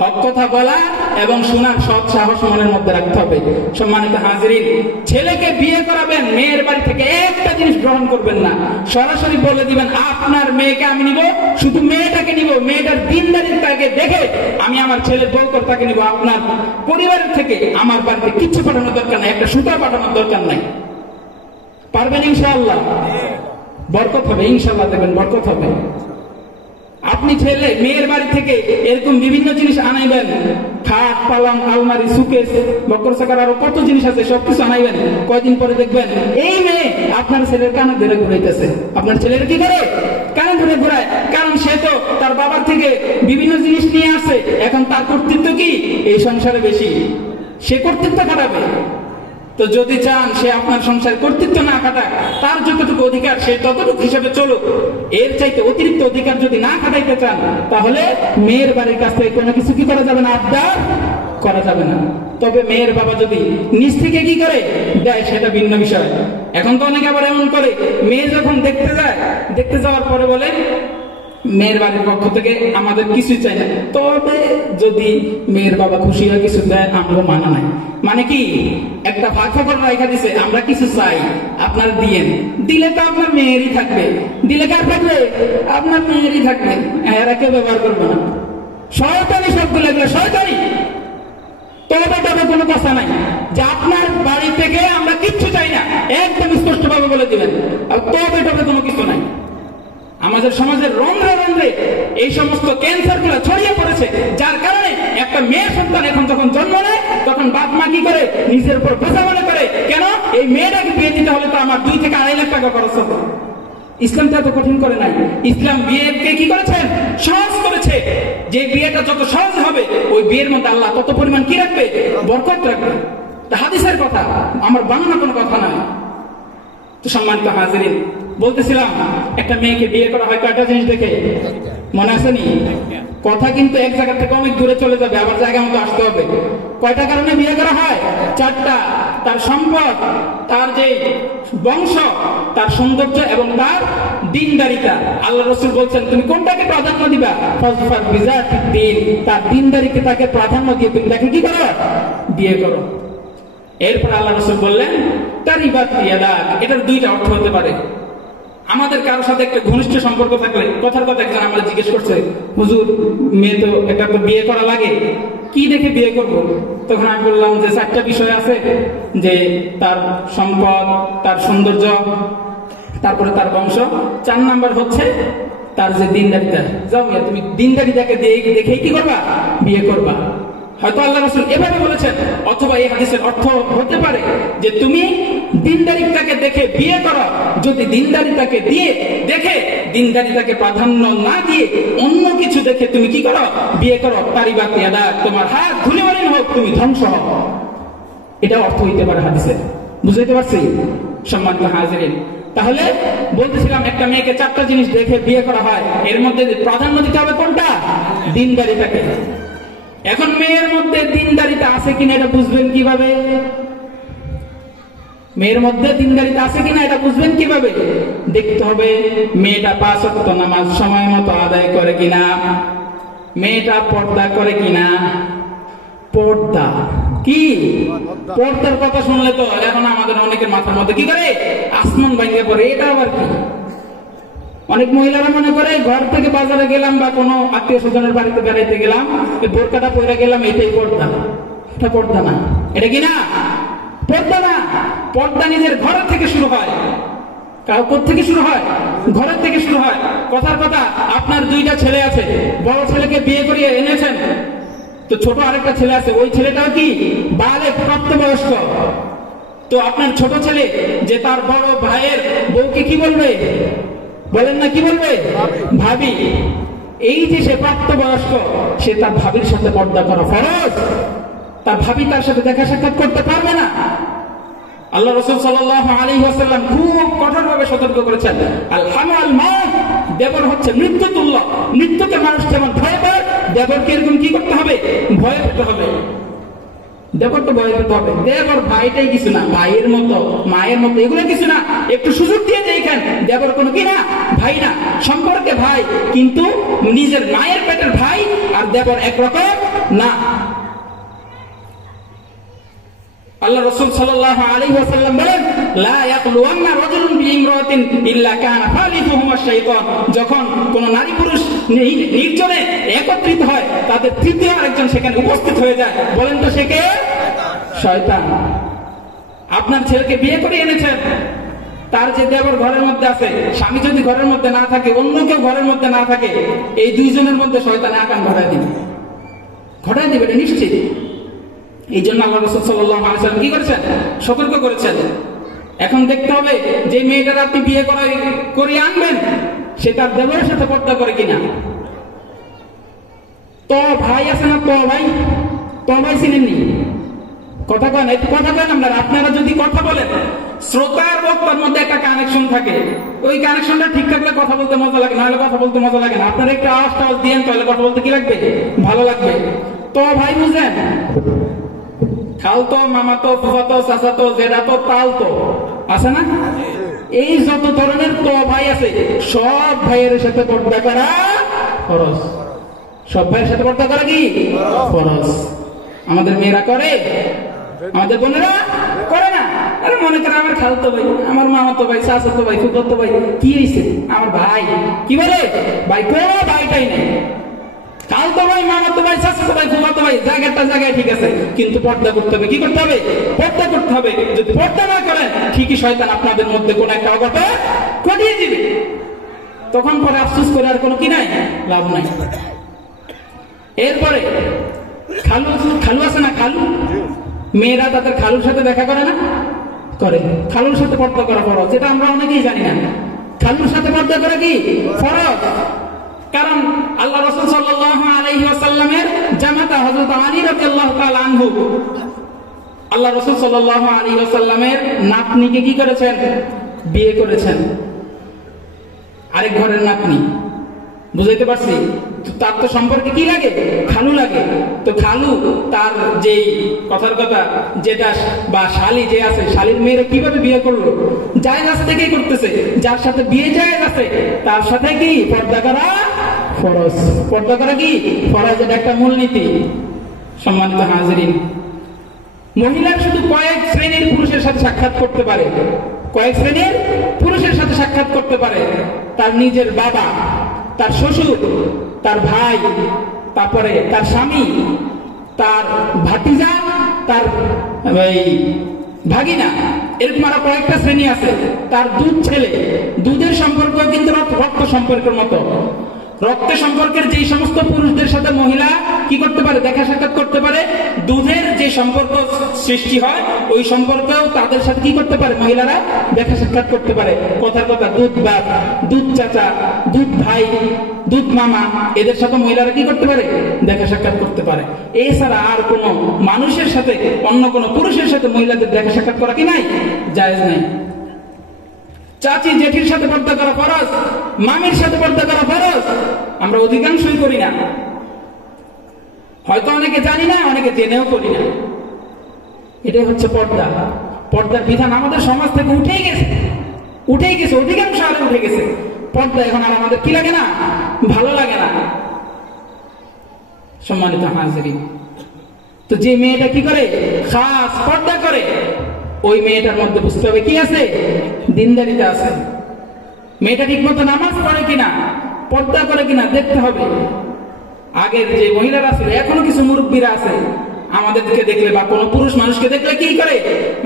হক কথা বলা এবং শোনার সৎ সাহস মনের মধ্যে রাখতে হবে। সম্মানিত হাজিরিন, ছেলেকে বিয়ে করাবেন, মেয়ের বাড়ি থেকে একটা জিনিস গ্রহণ করবেন না, সরাসরি বলে দিবেন আপনার মেয়েকে আমি নিব, শুধু মেয়েটাকে নিব, মেয়েটার দিনদারিতাকে দেখে আমি আমার ছেলের বউ কর্তাকে নিব, আপনার পরিবারের থেকে আমার বাড়িতে কিচ্ছু পাঠানোর দরকার নাই, একটা সুতা পাঠানোর দরকার নাই। পারবেন ইনশাআল্লাহ? বরকত হবে ইনশাআল্লাহ, দেখবেন বরকত হবে। আপনি ছেলে মেয়ের বাড়ি থেকে এরকম বিভিন্ন জিনিস আনাইবেন, খাট, পালং, আলমারি, সুকেস, বকর সাকার, আরো কত জিনিস আছে, সবকিছু আনাইবেন। কয়দিন পরে দেখবেন এই মেয়ে আপনার ছেলের কানে ধরে ঘুরাইতেছে। আপনার ছেলের কি করে? কানে ধরে ঘুরায়, কারণ সে তো তার বাবার থেকে বিভিন্ন জিনিস নিয়ে আসে, এখন তার কর্তৃত্ব কি এই সংসারে বেশি, সে কর্তৃত্ব খাটাবে। তো যদি চান সে আপনার সংসার কর্তৃত্ব না খাটায়, তার যতটুকু অধিকার সে ততটুকু হিসেবে চলুক, এর চাইতে অতিরিক্ত অধিকার যদি না খাটাইতে চান তাহলে মেয়ের বাড়ির কাছ থেকে কোনো কিছু কি করা যাবে না, আবদার করা যাবে না। তবে মেয়ের বাবা যদি নিজ থেকে কি করে দেয় সেটা ভিন্ন বিষয়। এখন তো অনেকে আবার এমন করে, মেয়ে যখন দেখতে যায়, দেখতে যাওয়ার পরে বলে মেয়ের বাড়ির পক্ষ থেকে আমাদের কিছুই চাই না, তবে যদি মেয়ের বাবা খুশি হয় কিছু দেয় আমরাও মানা নাই। মানে কি একটা ভাগ করে রাখা দিছে, আমরা কিছু চাই আপনার দিয়েন, দিলে তো আপনার মেয়েরই থাকবে, দিলে কার থাকবে? আপনার মেয়েরই থাকবে, এরা কেউ ব্যবহার করবে না। শয়তানি সবগুলো, এগুলো শয়তানি। তবে কোনো কথা নাই যে আপনার বাড়ি থেকে আমরা কিচ্ছু চাই না, একদম স্পষ্ট ভাবে বলে দিবেন। আর তবে কোনো কিছু নাই। আমাদের সমাজের রন্ধ্রে রন্ধ্রে এই সমস্ত ক্যান্সার গুলো ছড়িয়ে পড়েছে, যার কারণে একটা মেয়ের সন্তান এখন যখন জন্ম নেয় তখন বাপ মা কি করে নিজের উপর বোঝা মনে করে, কেন এই মেয়েটাকে বিয়ে দিতে হলে তো আমার 2 থেকে 2.5 লাখ টাকা খরচ হবে। ইসলাম তো এত কঠিন করে নাই, ইসলাম বিয়েকে কি করেছেন? সহজ করেছে। যে বিয়েটা যত সহজ হবে ওই বিয়ের মধ্যে আল্লাহ তত পরিমাণ কি রাখবে? বরকত রাখবে। হাদিসের কথা, আমার বানানো কোনো কথা নয়। তো সম্মানিত হাজিরিন, বলতেছিলাম একটা মেয়েকে বিয়ে করা হয় কয়টা জিনিস দেখে, মনে আসেনি? কথা কিন্তু এক জায়গা থেকে অনেক দূরে চলে যাবে, আবার জায়গা মতো আসতে হবে। কয়টা কারণে বিয়ে করা হয়? 4টা। তার সম্পদ, তার যে বংশ, তার সৌন্দর্য এবং তার দিনদারিতা। আল্লাহ রাসূল বলছেন তুমি কোনটাকে প্রাধান্য দিবা? ফাজফার বিজাতিদ দ্বীন, তার দিনদারিকে তাকে প্রাধান্য দিয়ে তুমি তাকে কি করো? বিয়ে করো। এরপর আল্লাহ রাসূল বললেন তারিবাত ইয়াদাক। এটার 2টা অর্থ হতে পারে। আমাদের কারোর সাথে একটা ঘনিষ্ঠ সম্পর্ক থাকলে, কথার কথা একজন আমার জিজ্ঞেস করছে, হুজুর মেয়ে তো একটা তো বিয়ে করা লাগে, কি দেখে বিয়ে করব? তখন আমি বললাম যে 4টা বিষয় আছে, যে তার সম্পদ, তার সৌন্দর্য, তারপরে তার বংশ, 4 নাম্বার হচ্ছে তার যে দিনদারিতা। যাও মিয়া, তুমি দিনদারিতাকে দেখেই কি করবা? বিয়ে করবা। হয়তো আল্লাহ রাসূল এভাবে বলেছেন, অথবা এই হাদিসের অর্থ হতে পারে যে তুমি দিনদারিতাকে দেখে বিয়ে করো। যদি দিনদারিতাকে দেখে দিনদারিতাকে প্রাধান্য না দিয়ে অন্য কিছু দেখে তুমি কি করো? বিয়ে করো, তারিবাত ইয়াদা, তোমার হাত ধুলিমালিন হোক, তুমি ধ্বংস হও। এটা অর্থ হইতে পারে হাদিসের। বুঝতে পারছি সম্মানিত হাজিরিন? তাহলে বলতেছিলাম, একটা মেয়েকে 4টা জিনিস দেখে বিয়ে করা হয়, এর মধ্যে প্রাধান্য দিতে হবে কোনটা? দিনদারিতাকে। এখন মেয়ের মধ্যে দিনদারিতা আছে কিনা এটা বুঝবেন কিভাবে? মেয়ের মধ্যে দিনদারিতা আছে কিনা এটা বুঝবেন কিভাবে? দেখতে হবে মেয়েটা 5 ওয়াক্ত নামাজ সময় মতো আদায় করে কিনা, মেয়েটা পর্দা করে কিনা। পর্দা কি? পর্দার কথা শুনলে তো এখন আমাদের অনেকের মাথার মধ্যে কি করে? আসমান ভাঙে পড়ে। এটা আবার কি? অনেক মহিলারা মনে করে ঘর থেকে বাজারে গেলাম বা কোনো আত্মীয় স্বজনের বাড়িতে বেড়াইতে গেলাম, বোরকাটা পরে গেলাম, এটাই পর্দা। এটা পর্দা না। এটা কি না? পর্দা না। পর্দা নিজের ঘর থেকে শুরু হয়। কাউর থেকে শুরু হয়? ঘরের থেকে শুরু হয়। কথার কথা, আপনার 2টা ছেলে আছে, বড় ছেলেকে বিয়ে করিয়ে এনেছেন, তো ছোট আরেকটা ছেলে আছে, ওই ছেলেটাও কি বালেগ, প্রাপ্তবয়স্ক। তো আপনার ছোট ছেলে যে তার বড় ভাইয়ের বউকে কি বলবে? বলেন না, কি বলবে? ভাবি। এই যে সে প্রাপ্তবয়স্ক, সে তার ভাবির সাথে পর্দা করা ফরজ। তার ভাবি তার সাথে দেখা সাক্ষাৎ করতে পারবে না। আল্লাহ রাসূল সাল্লাল্লাহু আলাইহি ওয়াসাল্লাম খুব কঠোরভাবে সতর্ক করেছেন, আল হামাল মাউত, দেবর হচ্ছে মৃত্যু তুল্য। মৃত্যুকে মানুষ যেমন ভয় পায়, দেবরকে এরকম কি করতে হবে? ভয় পেতে হবে। দেবরকে ভয় পেতে হবে। দেবর ভাইটাই কিছু না, ভাইয়ের মতো, মায়ের মতো, এগুলো কিছু না। একটু সুযোগ দিয়ে দেখেন, দেবর কোনো কি না, ভাই না। সম্পর্কে ভাই, কিন্তু নিজের মায়ের পেটের ভাই আর দেবর একরকম না। আল্লাহ রাসূল সাল্লাল্লাহু আলাইহি ওয়াসাল্লাম বলেন, লা ইয়াকলুওয়ান্না রাজুলুন বিইমরাতিন ইল্লা কানা ফালিতুহুমা শাইতান। যখন কোন নারী পুরুষ নির্জনে একত্রিত হয়, তাদের তৃতীয় আরেকজন সেখানে উপস্থিত হয়ে যায়। বলেন তো সে কে? শয়তান। আপনার ছেলেকে বিয়ে করে এনেছেন, তার যে দেবর ঘরের মধ্যে আছে, স্বামী যদি ঘরের মধ্যে না থাকে, অন্য কেউ ঘরের মধ্যে না থাকে, এই 2 জনের মধ্যে শয়তান আকাম ঘটায় দিবে, এটা নিশ্চিত। এই জন্য আল্লাহ রাসূল সাল্লাল্লাহু আলাইহি ওয়াসাল্লাম কি করেছেন? সতর্ক করেছেন। এখন দেখতে হবে যে মেয়েটার আপনি বিয়ে করিয়ে আনবেন, সে তার দেবরের সাথে পর্দা করে কিনা। তো ভাই আছে না, তো ভাই চিনেননি? কথা কয় না, একটু কথা কয় না। আপনারা যদি কথা বলেন, শ্রোতার বক্তার মধ্যে একটা কানেকশন থাকে, ওই কানেকশনটা ঠিক থাকলে কথা বলতে মজা লাগে, নাহলে কথা বলতে মজা লাগে না। আপনারা একটু আওয়াজ দিয়েন, তাহলে কথা বলতে কি লাগবে? ভালো লাগবে। তো ভাই বুঝেন? খালতো, মামাতো, ফুফাতো, চাচাতো, জেঠাতো, তালতো আছে না? এই যত ধরনের তো ভাই আছে, সব ভাইয়ের সাথে পর্দা করা ফরজ। সব ভাইয়ের সাথে পর্দা করা কি ফরজ? আমাদের মেয়েরা করে, আমাদের বোনেরা করে না। আরে মনে করে আমার খালতো ভাই, আমার মামাতো ভাই, চাচাতো ভাই, ফুফাতো ভাই, কি হয়েছে? আমার ভাই। কি বলে? ভাই, কোনো ভাইটাই নেই। খালতো ভাই, মামাতো ভাই, চাচাতো ভাই, ফুফাতো ভাই, জায়গায় ঠিক আছে, কিন্তু পর্দা করতে হবে। কি করতে হবে? পর্দা করতে হবে। যদি পর্দা না করেন, ঠিকই শয়তান আপনাদের মধ্যে কোন একটা অঘটন ঘটিয়ে দিবে। তখন পরে আফসোস করে আর কোনো কি নাই, লাভ নাই। এরপরে খালু আছে না, খালু। মেয়েরা তাদের খালুর সাথে দেখা করে না? করে। খালুর সাথে পর্দা করা ফরজ, যেটা আমরা অনেকেই জানি না। খালুর সাথে পর্দা করা কি ফরজ? কারণ আল্লাহ রাসূল সাল্লাল্লাহু আলাইহি ওয়াসাল্লামের জামাতা হযরত আলী রাদিয়াল্লাহু তাআলা আনহু, আল্লাহ রাসূল সাল্লাল্লাহু আলাইহি ওয়াসাল্লামের নাতনিকে কি করেছেন? বিয়ে করেছেন। আরেক ঘরের নাতনি। বুঝাইতে পারছি? তার তো সম্পর্কে কি লাগে? খালু লাগে। তো খালু তার যেই কথার কথা যেটা, বা শালি যে আছে, শালির মেয়েরা কিভাবে বিয়ে করলো? জায়েজ থেকেই করতেছে। যার সাথে বিয়ে জায়েজ আছে, তার সাথে কি পর্দা করা ফরজ। পর্দা করা কি ফরজ, এটা একটা মূলনীতি। সম্মানিত হাজিরিন, মহিলা শুধু কয়েক শ্রেণীর পুরুষের সাথে সাক্ষাৎ করতে পারে। কয়েক শ্রেণীর পুরুষের সাথে সাক্ষাৎ করতে পারে। তার নিজের বাবা, তার শ্বশুর, তার ভাই, তারপরে তার স্বামী, তার ভাতিজা, তার ভাগিনা, এরকম আরো কয়েকটা শ্রেণী আছে। তার দুধ ছেলে, দুধের সম্পর্ক কিন্তু রক্ত সম্পর্কের মতো। রক্ত সম্পর্কের যেই সমস্ত পুরুষদের সাথে মহিলা কি করতে পারে, দেখা সাক্ষাৎ করতে পারে, দুধের যে সম্পর্ক সৃষ্টি হয় ওই সম্পর্কেও তাদের সাথে কি করতে পারে, মহিলারা দেখা সাক্ষাৎ করতে পারে। কথার কথা, দুধ বাপ, দুধ চাচা, দুধ ভাই, দুধ মামা, এদের সাথে মহিলারা কি করতে পারে, দেখা সাক্ষাৎ করতে পারে। এছাড়া আর কোন মানুষের সাথে, অন্য কোন পুরুষের সাথে মহিলাদের দেখা সাক্ষাৎ করা কি নাই, জায়েজ নাই। চাচি জেঠির সাথে পর্দা করা ফরজ, মামির সাথে পর্দা করা ফরজ। আমরা অধিকাংশই করি না, হয়তো অনেকে জানি না, অনেকে জেনেও করি না। এটাই হচ্ছে পর্দা। পর্দার বিধান আমাদের সমাজ থেকে উঠেই গেছে, অধিকাংশ আলে উঠে গেছে। পর্দা এখন আর আমাদের কি লাগে না, ভালো লাগে না। সম্মানিত হাজিরিন, তো যে মেয়েটা কি করে, খাস পর্দা করে, ওই মেয়েটার মধ্যে বুঝতে হবে কি আছে, দিনদারিতা আছে। মেয়েটা ঠিক মতো নামাজ পড়ে কিনা, পর্দা করে কিনা দেখতে হবে। আগের যে মহিলারা আছে, এখনো কিছু মুরব্বীরা আছে, আমাদেরকে দেখলে বা কোনো পুরুষ মানুষকে দেখলে কি করে,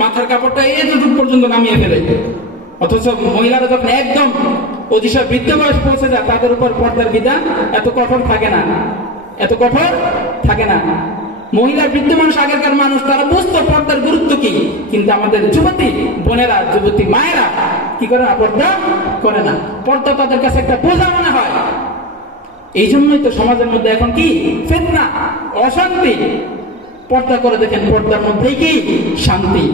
মাথার কাপড়টা এতটুকু পর্যন্ত নামিয়ে ফেলে। অথচ মহিলারা যখন একদম অতিশয় বৃদ্ধ বয়স পৌঁছে যায়, তাদের উপর পর্দার বিধান এত কঠোর থাকে না, এত কঠোর থাকে না। মহিলার বৃদ্ধ মানুষ, আগেরকার মানুষ, তারা বুঝতো পর্দার গুরুত্ব কি, কিন্তু আমাদের যুবতী বোনেরা, যুবতী মায়েরা কি করে না, পর্দা করে না। পর্দা তাদের কাছে একটা বোঝা মনে হয়। এই জন্যই তো সমাজের মধ্যে এখন কি ফিতনা, অশান্তি। পর্দা করে দেখেন, পর্দার মধ্যেই কি শান্তি।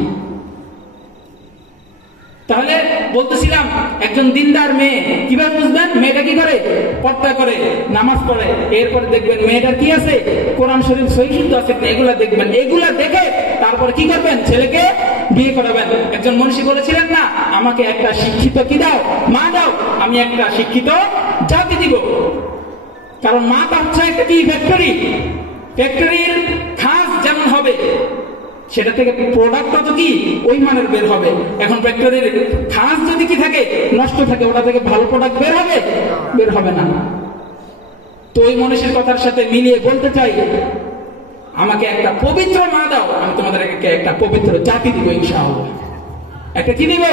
তাহলে বলতেছিলাম, একজন দিনদার মেয়ে কিভাবে বুঝবেন, মেয়েটা কি করে, পর্দা করে, নামাজ পড়ে। এরপরে দেখবেন মেয়েটার কি আছে, কোরআন শরীফ সহিহ শুদ্ধ আছে, এগুলা দেখবেন। এগুলা দেখে তারপরে কি করবেন, ছেলেকে বিয়ে করাবেন। একজন মনীষী বলেছিলেন না, আমাকে একটা শিক্ষিত কি দাও, মা দাও, আমি একটা শিক্ষিত জাতি দিব। কারণ মাটা হচ্ছে একটা কি ফ্যাক্টরি, ফ্যাক্টরির খাস যেমন হবে, সেটা থেকে প্রোডাক্টটা তো কি ওই মানের বের হবে। এখন ফ্যাক্টরির খাস যদি কি থাকে, নষ্ট থাকে, ওটা থেকে ভালো প্রোডাক্ট বের হবে না। তো ওই মনীষীর কথার সাথে মিলিয়ে বলতে চাই, আমাকে একটা পবিত্র মা দাও, আমি তোমাদেরকে একটা পবিত্র জাতি দিব ইনশাআল্লাহ। একটা কি দিব,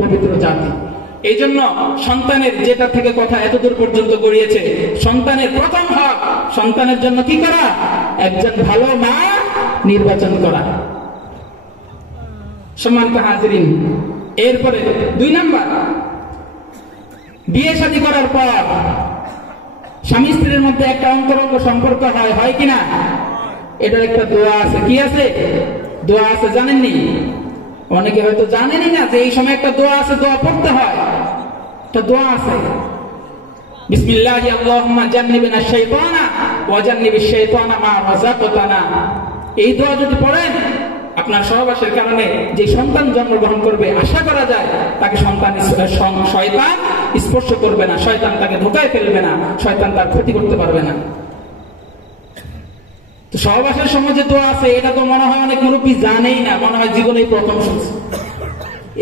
পবিত্র জাতি। এই জন্য সন্তানের, যেটা থেকে কথা এতদূর পর্যন্ত গড়িয়েছে, সন্তানের প্রথম হক, সন্তানের জন্য কি করা, একজন ভালো মা নির্বাচন করা। সম্মানিত হাজিরিন, এরপরে 2 নাম্বার, বিয়ে শাদী করার পর স্বামী স্ত্রীর মধ্যে একটা অন্তরঙ্গ সম্পর্ক হয় কিনা, এটার একটা দোয়া আছে। কি আছে, দোয়া আছে, জানেননি? অনেকে হয়তো জানেনই না যে এই সময় একটা দোয়া আছে, দোয়া পড়তে হয়। একটা দোয়া আছে, বিসমিল্লাহি আল্লাহুম্মা জান্নিবিনা শাইতানা ওয়া জান্নিবিশ শাইতানা মা রাযাকতানা। এই দোয়া যদি পড়েন, আপনার সহবাসের কারণে যে সন্তান জন্মগ্রহণ করবে, আশা করা যায় তাকে শয়তান স্পর্শ করবে না, শয়তান তাকে ধোঁকায় ফেলবে না, শয়তান তার ক্ষতি করতে পারবে না। তো সহবাসের সময় যে দোয়া আছে, এটা তো মনে হয় অনেক মুরব্বী জানেই না, মনে হয় জীবনেই প্রথম শুনছে।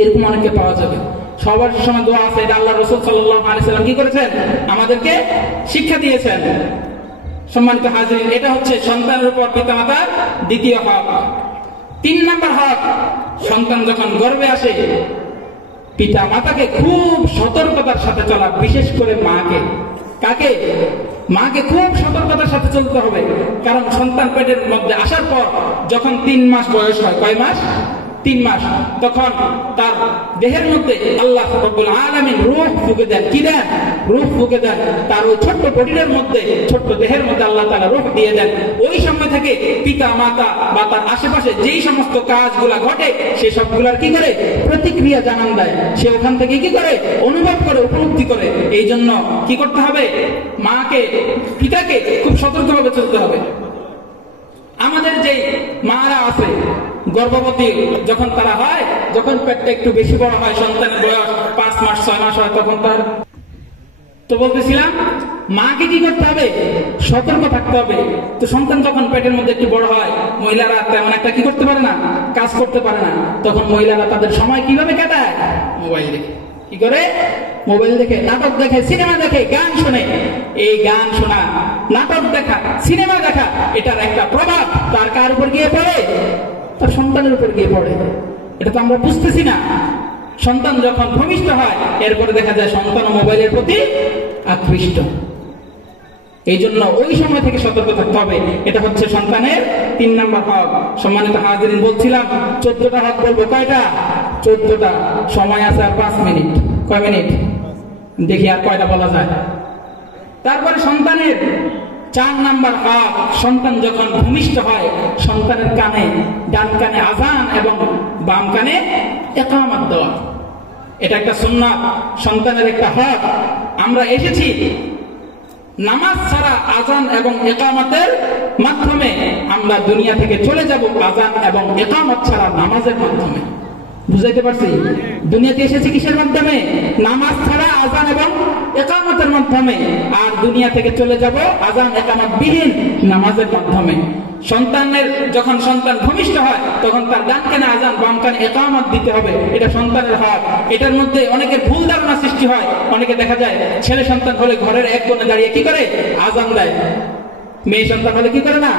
এরকম অনেকে পাওয়া যাবে। সহবাসের সময় দোয়া আছে, এটা আল্লাহ রাসূল সাল্লাল্লাহু আলাইহি ওয়াসাল্লাম কি করেছেন, আমাদেরকে শিক্ষা দিয়েছেন। সম্মানিত হাজিরিন, এটা হচ্ছে সন্তানের উপর পিতামাতার দ্বিতীয় হক। 3 নাম্বার হক, সন্তান যখন গর্ভে আসে, পিতা মাতাকে খুব সতর্কতার সাথে চলা, বিশেষ করে মাকে। কাকে? মাকে খুব সতর্কতার সাথে চলতে হবে। কারণ সন্তান পেটের মধ্যে আসার পর যখন 3 মাস বয়স হয়, কয় মাস? 3 মাস, তখন তার দেহের মধ্যে আল্লাহ রাব্বুল আলামিন রূহ ফুঁকে দেন। কি দেন? রূহ ফুঁকে দেন। তার ওই ছোট্ট বডির মধ্যে, ছোট্ট দেহের মধ্যে আল্লাহ তাআলা রূহ দিয়ে দেন। ওই সময় থেকে পিতা মাতা বা তার আশেপাশে যেই সমস্ত কাজগুলা ঘটে, সেই সবগুলার কি করে প্রতিক্রিয়া জানান দেয়। সে ওখান থেকে কি করে অনুভব করে, উপলব্ধি করে। এই জন্য কি করতে হবে, মাকে, পিতাকে খুব সতর্কভাবে চলতে হবে। আমাদের যে মারা আছে, গর্ভবতী যখন তারা হয়, যখন পেটটা একটু বেশি বড় হয়, সন্তানের বয়স 5 মাস 6 মাস হয়, তখন তার, তো বলতেছিলাম, মাকে কি করতে হবে, সতর্ক থাকতে হবে। তো সন্তান যখন পেটের মধ্যে একটু বড় হয়, মহিলারা তেমন একটা কি করতে পারে না, কাজ করতে পারে না। তখন মহিলারা তাদের সময় কিভাবে কাটায়, মোবাইল দেখে। কি করে? মোবাইল দেখে, নাটক দেখে, সিনেমা দেখে, গান শুনে। এই গান শোনা, নাটক দেখা, সিনেমা দেখা, এটার একটা প্রভাব তার কার উপর গিয়ে পড়ে, তার সন্তানের উপর গিয়ে পড়ে। এটা তো আমরা বুঝতেছি না। সন্তান যখন ভূমিষ্ঠ হয় এরপরে দেখা যায় সন্তান মোবাইলের প্রতি আকৃষ্ট। এই জন্য ওই সময় থেকে সতর্ক থাকতে হবে। এটা হচ্ছে সন্তানের 3 নম্বর হক। সম্মানিত হাজিরিন, বলছিলাম 14টা হক বলবো। কয়টা? 14টা। সময় আছে আর 5 মিনিট। কয় মিনিট? দেখি আর কয়টা বলা যায়। তারপরে সন্তানের 4 নম্বর হক, সন্তান যখন ভূমিষ্ঠ হয় সন্তানের কানে, ডান কানে আযান এবং বাম কানে ইকামত দেওয়া। এটা একটা সুন্নাত, সন্তানের একটা হক। আমরা এসেছি নামাজ ছাড়া আযান এবং ইকামতের মাধ্যমে, আমরা দুনিয়া থেকে চলে যাব আযান এবং ইকামত ছাড়া নামাজের মাধ্যমে। বুঝাইতে পারছি? দুনিয়াতে এসেছি কিসের মাধ্যমে? নামাজ ছাড়া আযান এবং ইকামতের মাধ্যমে, আর দুনিয়া থেকে চলে যাব আযান ইকামত বিহীন নামাজের মাধ্যমে। সন্তানের যখন সন্তান ভূমিষ্ঠ হয় তখন তার ডান কানে আযান বাম কানে ইকামত দিতে হবে। এটা সন্তানের হক। এটার মধ্যে অনেকের ভুল ধারণা সৃষ্টি হয়। অনেকে দেখা যায় ছেলে সন্তান হলে ঘরের এক কোণে দাঁড়িয়ে কি করে? আযান দেয়। মেয়ে সন্তান হলে কি করে না?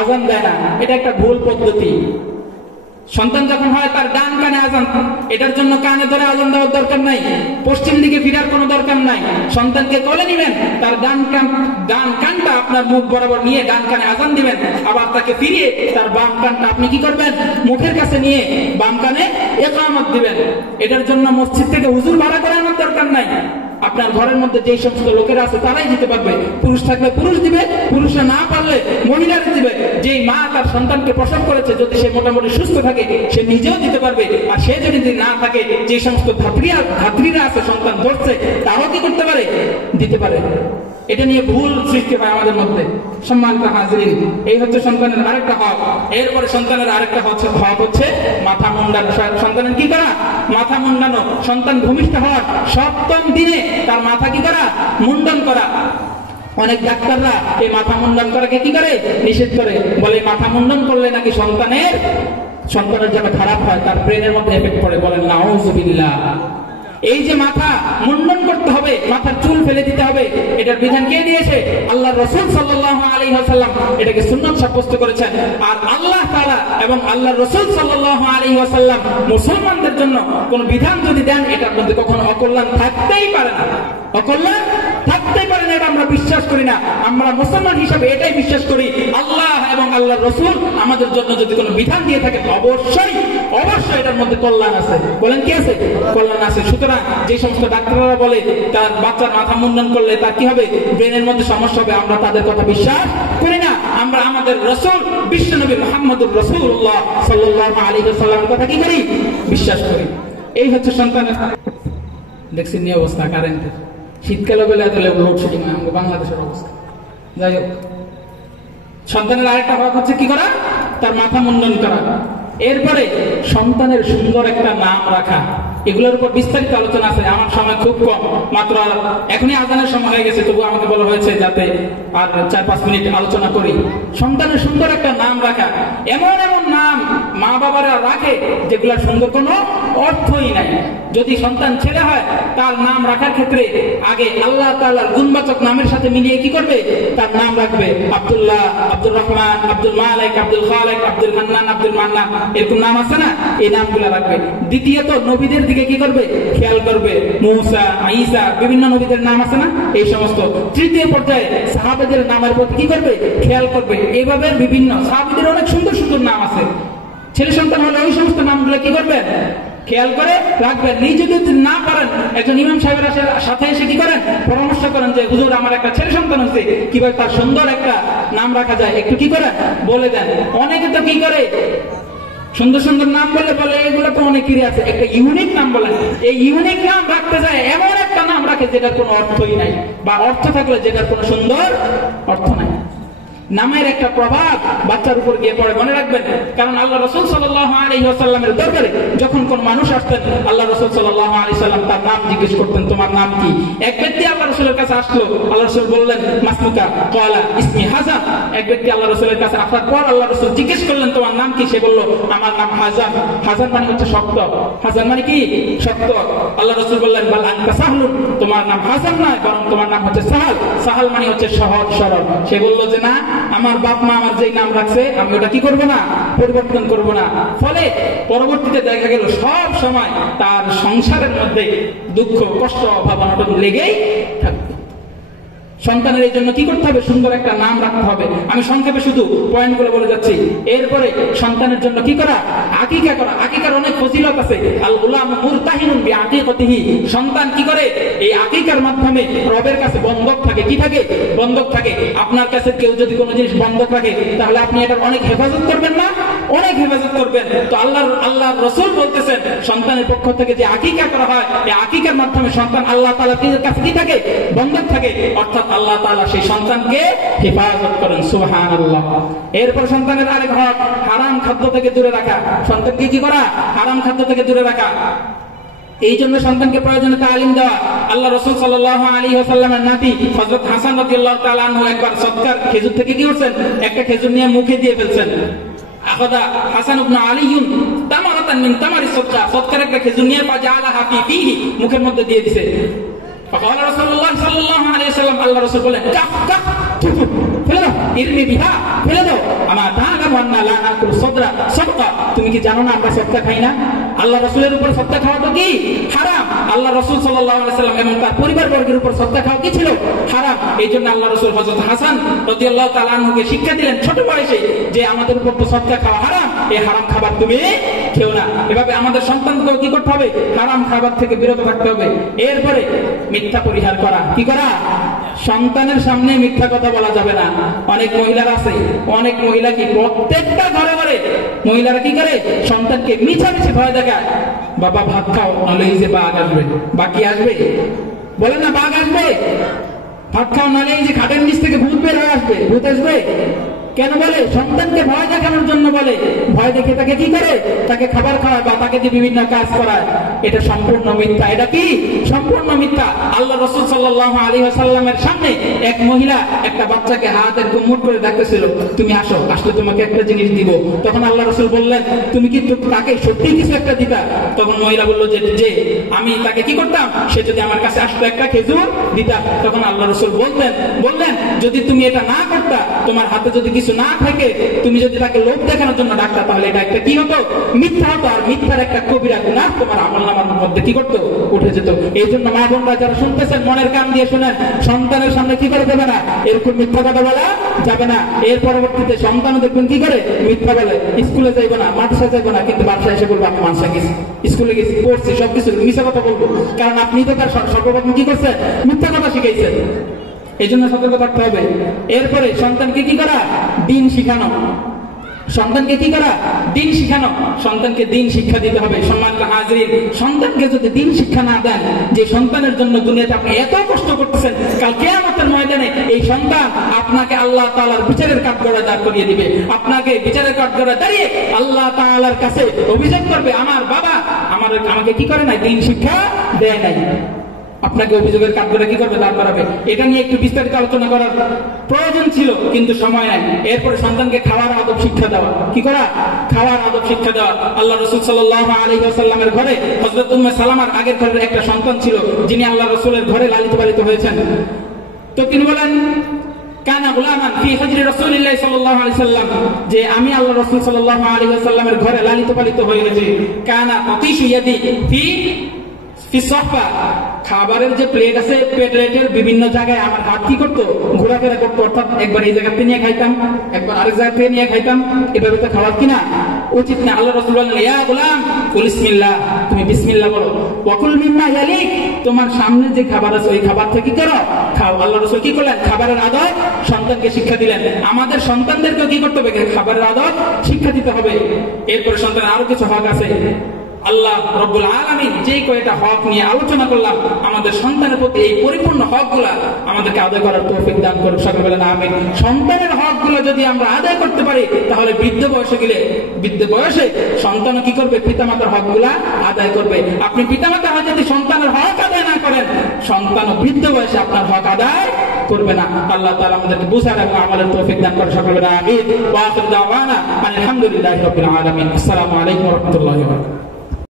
আযান দেয় না। এটা একটা ভুল পদ্ধতি। সন্তান যখন হয় তার ডান কানে আযান, এটার জন্য কানে ধরে আযান দেওয়ার দরকার নাই, পশ্চিম দিকে ফিরার কোনো দরকার নাই। সন্তানকে কোলে নিবেন, তার ডান কানটা আপনার মুখ বরাবর নিয়ে ডান কানে আযান দিবেন, আবার তাকে ফিরিয়ে তার বাম কানটা আপনি কি করবেন? মুখের কাছে নিয়ে বাম কানে ইকামত দিবেন। এটার জন্য মসজিদ থেকে হুজুর ভাড়া করে আনার দরকার নাই। আপনার ঘরের মধ্যে যে সমস্ত লোকেরা আছে তারাই দিতে পারবে। পুরুষ থাকলে পুরুষ দিবে, পুরুষরা না পারলে মহিলারা দিবে। যেই মা তার সন্তানকে প্রসব করেছে যদি সে মোটামুটি সুস্থ থাকে সে নিজেও দিতে পারবে, আর সে যদি না থাকে যে সমস্ত ধাত্রীরা আছে সন্তান ধরছে তারাও কি করতে পারে? দিতে পারে। এটা নিয়ে ভুল সৃষ্টি হয় আমাদের মধ্যে। সম্মানিত হাজিরিন, এই হচ্ছে সন্তানের আরেকটা হক। এরপরে সন্তানের আরেকটা হক হচ্ছে মাথা মুন্ডানো। সন্তানের কি করা? মাথা মুন্ডানো। সন্তান ভূমিষ্ঠ হওয়ার 7ম দিনে তার মাথা কি করা? মুন্ডন করা। অনেক ডাক্তাররা এই মাথা মুন্ডন করাকে কি করে? নিষেধ করে। বলে মাথা মুন্ডন করলে নাকি সন্তানের যেন খারাপ হয়, তার ব্রেনের মধ্যে এফেক্ট পড়ে। বলেন নাউযুবিল্লাহ। এই যে মাথা মুন্ডন করতে হবে, মাথার চুল ফেলে দিতে হবে, এটার বিধান কে দিয়েছে? আল্লাহর রাসূল সাল্লাল্লাহু আলাইহি ওয়াসাল্লাম এটাকে সুন্নাত সাব্যস্ত করেছেন। আর আল্লাহ তাআলা এবং আল্লাহর রাসূল সাল্লাল্লাহু আলাইহি ওয়াসাল্লাম মুসলমানদের জন্য কোন বিধান যদি দেন এটার মধ্যে কখনো অকল্যাণ থাকতেই পারে না। অকল্যাণ থাকতেই পারে না, এটা আমরা বিশ্বাস করি না। আমরা মুসলমান হিসাবে এটাই বিশ্বাস করি, আল্লাহ এবং আল্লাহর রাসূল আমাদের জন্য যদি কোনো বিধান দিয়ে থাকে অবশ্যই এটার মধ্যে কল্যাণ আছে। বলেন কি আছে? কল্যাণ আছে। সুতরাং যে সমস্ত ডাক্তাররা বলে তার বাচ্চার মাথা মুন্ডন করলে তার কি হবে? ব্রেনের মধ্যে সমস্যা হবে, আমরা তাদের কথা বিশ্বাস করি না। আমরা আমাদের রাসূল বিশ্বনবী মুহাম্মদুর রাসূলুল্লাহ সাল্লাল্লাহু আলাইহি ওয়াসাল্লামের কথা কি করি? বিশ্বাস করি। এই হচ্ছে সন্তানের। দেখছি নিয়ে অবস্থা কারেন্টের, শীতকালে বেলা এত লোডশেডিং হয় আমাদের বাংলাদেশের অবস্থা। যাই হোক, সন্তানের আরেকটা হক হচ্ছে কি করা? তার মাথা মুন্ডন করা। এরপরে সন্তানের সুন্দর একটা নাম রাখা। এগুলোর উপর বিস্তারিত আলোচনা আছে। আমার সময় খুব কম, মাত্র এখনই আজানের সময় হয়ে গেছে, তবু আমাকে বলা হয়েছে যাতে আর 4-5 মিনিট আলোচনা করি। সন্তানের সুন্দর একটা নাম রাখা। এমন এমন নাম মা বাবারা রাখে যেগুলোর সুন্দর কোনো অর্থই নাই। যদি সন্তান ছেলে হয় তার নাম রাখার ক্ষেত্রে আগে আল্লাহ তাআলার গুণবাচক নামের সাথে মিলিয়ে কি করবে? তার নাম রাখবে। আব্দুল্লাহ, আব্দুর রহমান, আব্দুল মালিক, আব্দুল খালেক, আব্দুল হান্নান, আব্দুল মান্নান, এরকম নাম আছে না? এই নামগুলো রাখবে। দ্বিতীয়ত নবীদের দিকে কি করবে? খেয়াল করবে। মুসা, ঈসা, বিভিন্ন নবীদের নাম আছে না? এই সমস্ত। তৃতীয় পর্যায়ে সাহাবাদের নামের প্রতি কি করবে? খেয়াল করবে। এইভাবে বিভিন্ন সাহাবীদের অনেক সুন্দর সুন্দর নাম আছে। ছেলে সন্তান হলে ওই সমস্ত নামগুলো কি করবেন? খেয়াল করে রাখবেন। নিজে যদি না পারেন একজন ইমাম সাহেবের সাথে এসে কি করেন? পরামর্শ করেন যে হুজুর আমার একটা ছেলে সন্তান হচ্ছে, কিভাবে তার সুন্দর একটা নাম রাখা যায় একটু কি করেন বলে দেন। অনেকে তো কি করে সুন্দর সুন্দর নাম বলে এগুলো তো অনেকেরই আছে, একটা ইউনিক নাম বলেন। এই ইউনিক নাম রাখতে যায় এমন একটা নাম রাখে যেটার কোনো অর্থই নাই, বা অর্থ থাকলে যেটার কোনো সুন্দর অর্থ নাই। নামের একটা প্রভাব বাচ্চার উপর গিয়ে পড়ে, মনে রাখবেন। কারণ আল্লাহ রাসূল সাল্লাল্লাহু আলাইহি ওয়াসাল্লামের দরবারে যখন কোন মানুষ আসতেন আল্লাহ রাসূল সাল্লাল্লাহু আলাইহি ওয়াসাল্লাম তার নাম জিজ্ঞেস করতেন, তোমার নাম কি? এক ব্যক্তি আল্লাহ রাসূলের কাছে আসলো, আল্লাহ রাসূল বললেন মাসমুকা? ক্বালা ইসমি হাসান। এক ব্যক্তি আল্লাহ রাসূলের কাছে আসার পর আল্লাহ রাসূল জিজ্ঞেস করলেন তোমার নাম কি? সে বলল আমার নাম হাসান। হাসান মানে হচ্ছে শক্ত। হাসান মানে কি? শক্ত। আল্লাহ রাসূল বললেন বাল আনতা সাহলুন, তোমার নাম হাসান নয় বরং তোমার নাম হচ্ছে সাহাল। সাহাল মানে হচ্ছে সহজ সরল। সে বলল যে না আমার বাপ মা আমার যেই নাম রাখছে আমি ওটা কি করব না, পরিবর্তন করব না। ফলে পরবর্তীতে দেখা গেল সব সময় তার সংসারের মধ্যে দুঃখ, কষ্ট, অভাব অনটন লেগেই থাকবে। সন্তানের এই জন্য কি করতে হবে, সুন্দর একটা নাম রাখতে হবে। আমি সংক্ষেপে শুধু পয়েন্টগুলো বলে যাচ্ছি। এরপরে সন্তানের জন্য কি করা, আকিকা করা। আকিকার অনেক ফজিলত আছে। আল গুলাম মুরতাহিনুন বিআকিকাতিহি, সন্তান কি করে, এই আকিকার মাধ্যমে রবের কাছে বন্ধক থাকে। কি থাকে, বন্ধক থাকে। আপনার কাছে কেউ যদি কোনো জিনিস বন্ধক রাখে তাহলে আপনি এটার অনেক হেফাজত করবেন না, অনেক হেফাজত করবেন। তো আল্লাহ রাসূল বলতেছেন সন্তানের পক্ষ থেকে যে আকিকা করা হয়, এই আকিকার মাধ্যমে সন্তান আল্লাহ তাআলার কাছে কি থাকে, বন্ধক থাকে। অর্থাৎ আল্লাহ তাআলা সেই সন্তানকে হেফাজত করেন। সুবহানাল্লাহ। এরপর সন্তানের আরেক হক, হারাম খাদ্য থেকে দূরে রাখা। সন্তানকে কি করা, হারাম খাদ্য থেকে দূরে রাখা। এই জন্য সন্তানকে প্রয়োজনে তালিম দেওয়া। আল্লাহ রাসূল সাল্লাল্লাহু আলাইহি ওয়াসাল্লামের নাতি হযরত হাসান রাদিয়াল্লাহু তাআলা আনহু একবার সদকার খেজুর থেকে কি করছেন, একটা খেজুর নিয়ে মুখে দিয়ে ফেলছেন। আখাযা হাসান ইবনে আলীয়ুন তামারাতান মিন তামারি সদকা, সদকার একটা খেজুর নিয়ে ফাজালাহা ফি ফিহি, মুখের মধ্যে দিয়ে দিয়েছে। فقال رسول الله صلى الله عليه وسلم, আল্লাহ রাসূল বলেন কাফ কাফ, ফেলে দাও, ইরমি বিহা, ফেলে দাও। আমা তাআলামু আন্না লা নাকুলু সদরা সাদকা, তুমি কি জানো না আমরা সদকা খাই না? আল্লাহ রাসূলের উপর সদকা খাওয়া তো কি হারাম। আল্লাহ রাসূল সাল্লাল্লাহু আলাইহি ওয়াসাল্লাম এবং তার পরিবারবর্গের উপর সদকা খাওয়া কি ছিল, হারাম। এইজন্য আল্লাহ রাসূল হযরত হাসান রাদিয়াল্লাহু তাআলা আনহুকে শিক্ষা দিলেন ছোট বয়সে যে আমাদের উপর তো সদকা খাওয়া হারাম, এই হারাম খাবার তুমি খেও না। এভাবে আমাদের সন্তানকেও কি করতে হবে, হারাম খাবার থেকে বিরত থাকতে হবে। এরপরে মিথ্যা পরিহার করা। কি করা, সন্তানের সামনে মিথ্যা কথা বলা যাবে না। অনেক মহিলারা আছে, অনেক মহিলা কি প্রত্যেকটা ঘরে ঘরে মহিলারা কি করে, সন্তানকে মিছামিছি ভয় দেখায়, বাবা ভাত খাও নাহলে এই যে বাঘ আসবে। বাকি আসবে, বলে না বাঘ আসবে, ভাত খাও নাহলে এই যে খাটের নিচ থেকে ভূত বের হয়ে আসবে। ভূত আসবে কেন বলে, সন্তানকে ভয় দেখানোর জন্য বলে। ভয় দেখে তাকে কি করে, তাকে খাবার খাওয়ায় বা তাকে দিয়ে বিভিন্ন কাজ করায়। এটা সম্পূর্ণ মিথ্যা। এটা কি সম্পূর্ণ মিথ্যা। আল্লাহ রাসূল সাল্লাল্লাহু আলাইহি ওয়াসাল্লামের সামনে এক মহিলা একটা বাচ্চাকে হাতের মুঠ করে ডাকতেছিল, তুমি আসো, আসলে তোমাকে একটা জিনিস দিব। তখন আল্লাহ রাসূল বললেন তুমি কি তাকে সত্যি কিছু একটা দিতা? তখন মহিলা বলল যে আমি তাকে কি করতাম, সে যদি আমার কাছে আসতো একটা খেজুর দিতা। তখন আল্লাহ রাসূল বললেন যদি তুমি এটা না করতা, তোমার হাতে যদি কিছু না থাকে, তুমি যদি তাকে লোভ দেখানোর জন্য ডাকতা, তাহলে এটা একটা কি হতো, মিথ্যা হতো। আর মিথ্যার একটা কবিরা গুনাহ তোমার আমলনামার মধ্যে কি করতো, উঠে যেত। এই জন্য মা বোনরা যারা শুনতেছেন মনের কান দিয়ে শুনেন, সন্তানের সামনে কি করে দেবে না, এরকম মিথ্যা কথা বলা যাবে না। এর পরবর্তীতে সন্তানও দেখবেন কি করে মিথ্যা বলে। স্কুলে যাইবো না, মাদ্রাসায় যাইবো না, কিন্তু বাসায় এসে বলবো আমি মাদ্রাসা গেছি, স্কুলে গেছি, পড়ছি, সবকিছু মিথ্যা কথা বলবো। কারণ আপনি তো তার সর্বপ্রথম কি করছেন, মিথ্যা কথা শিখাইছেন। এই জন্য সতর্ক থাকতে হবে। এরপরে সন্তানকে কি করা, দিন শিখানো। সন্তানকে কি করা, দিন শিখানো। সন্তানকে দিন শিক্ষা দিতে হবে। সম্মানিত হাজিরিন, সন্তানকে যদি দিন শিক্ষা না দেন, যে সন্তানের জন্য দুনিয়াতে আপনি এত কষ্ট করতেছেন, কাল কিয়ামতের ময়দানে এই সন্তান আপনাকে আল্লাহ তাআলার বিচারের কাঠগড়ায় দাঁড় করিয়ে দিবে। আপনাকে বিচারের কাঠগড়ায় দাঁড়িয়ে আল্লাহ তাআলার কাছে অভিযোগ করবে, আমার বাবা আমাকে কি করে নাই, দিন শিক্ষা দেয় নাই। আপনাকে অভিযোগের কাঠগড়ায় কি করবে, দাঁড় করাবে। এটা নিয়ে একটু বিস্তারিত আলোচনা করার প্রয়োজন ছিল, কিন্তু সময় নাই। এরপরে সন্তানকে খাওয়ার আদব শিক্ষা দেওয়া। কি করা, খাওয়ার আদব শিক্ষা দেওয়া। আল্লাহ রাসূল সাল্লাল্লাহু আলাইহি ওয়াসাল্লামের ঘরে হযরত উম্মে সালামার আগের ঘরের একটা সন্তান ছিল, যিনি আল্লাহ রাসূলের ঘরে লালিত পালিত হয়েছেন। তো তিনি বলেন কানা গুলামান ফি হজরি রাসূলিল্লাহ সাল্লাল্লাহু আলাইহি ওয়াসাল্লাম, যে আমি আল্লাহ রাসূল সাল্লাল্লাহু আলাইহি ওয়াসাল্লামের ঘরে লালিত পালিত হয়েছি। কানা তাতিশু ইয়াদি ফি ফিসফা, খাবারের যে প্লেট আছে, প্লেটের বিভিন্ন জায়গায় আমার হাত কি করতো, ঘোরাফেরা করতো। অর্থাৎ একবার এই জায়গা থেকে নিয়ে খাইতাম, একবার আরেক জায়গা থেকে নিয়ে খাইতাম। এভাবে তো খাওয়া কিনা উচিত না। আল্লাহ রাসূল বলেন ইয়া গোলাম কুল বিসমিল্লাহ, তুমি বিসমিল্লাহ বলো। ওয়াকুল মিম্মা ইয়ালিক, তোমার সামনে যে খাবার আছে ওই খাবার থেকে কি করো, খাও। আল্লাহ রাসূল কি করলেন, খাবারের আদব সন্তানকে শিক্ষা দিলেন। আমাদের সন্তানদেরকে কি করতে হবে, খাবারের আদব শিক্ষা দিতে হবে। এরপরে সন্তান আরো কিছু হক আছে। আল্লাহ রব্বুল আলামিন যে কয়টা হক নিয়ে আলোচনা করলাম, আমাদের সন্তানের প্রতি এই পরিপূর্ণ হকগুলা আমাদেরকে আদায় করার তৌফিক দান করুন। সকলে বলেন আমিন। সন্তানের হকগুলো যদি আমরা আদায় করতে পারি, তাহলে বৃদ্ধ বয়সে সন্তান কি করবে, পিতামাতার হকগুলা আদায় করবে। আপনি পিতামাতা হয় যদি সন্তানের হক আদায় না করেন, সন্তান বৃদ্ধ বয়সে আপনার হক আদায় করবে না। আল্লাহ তাআলা আমাদেরকে বুঝার এবং আমলের তৌফিক দান করুন। সকলে বলেন আমিন। ওয়া আখিরু দাওয়ানা আলহামদুলিল্লাহি রাব্বিল আলামিন। আসসালামু আলাইকুম ওয়া রাহমাতুল্লাহি ওয়া বারাকাতুহু।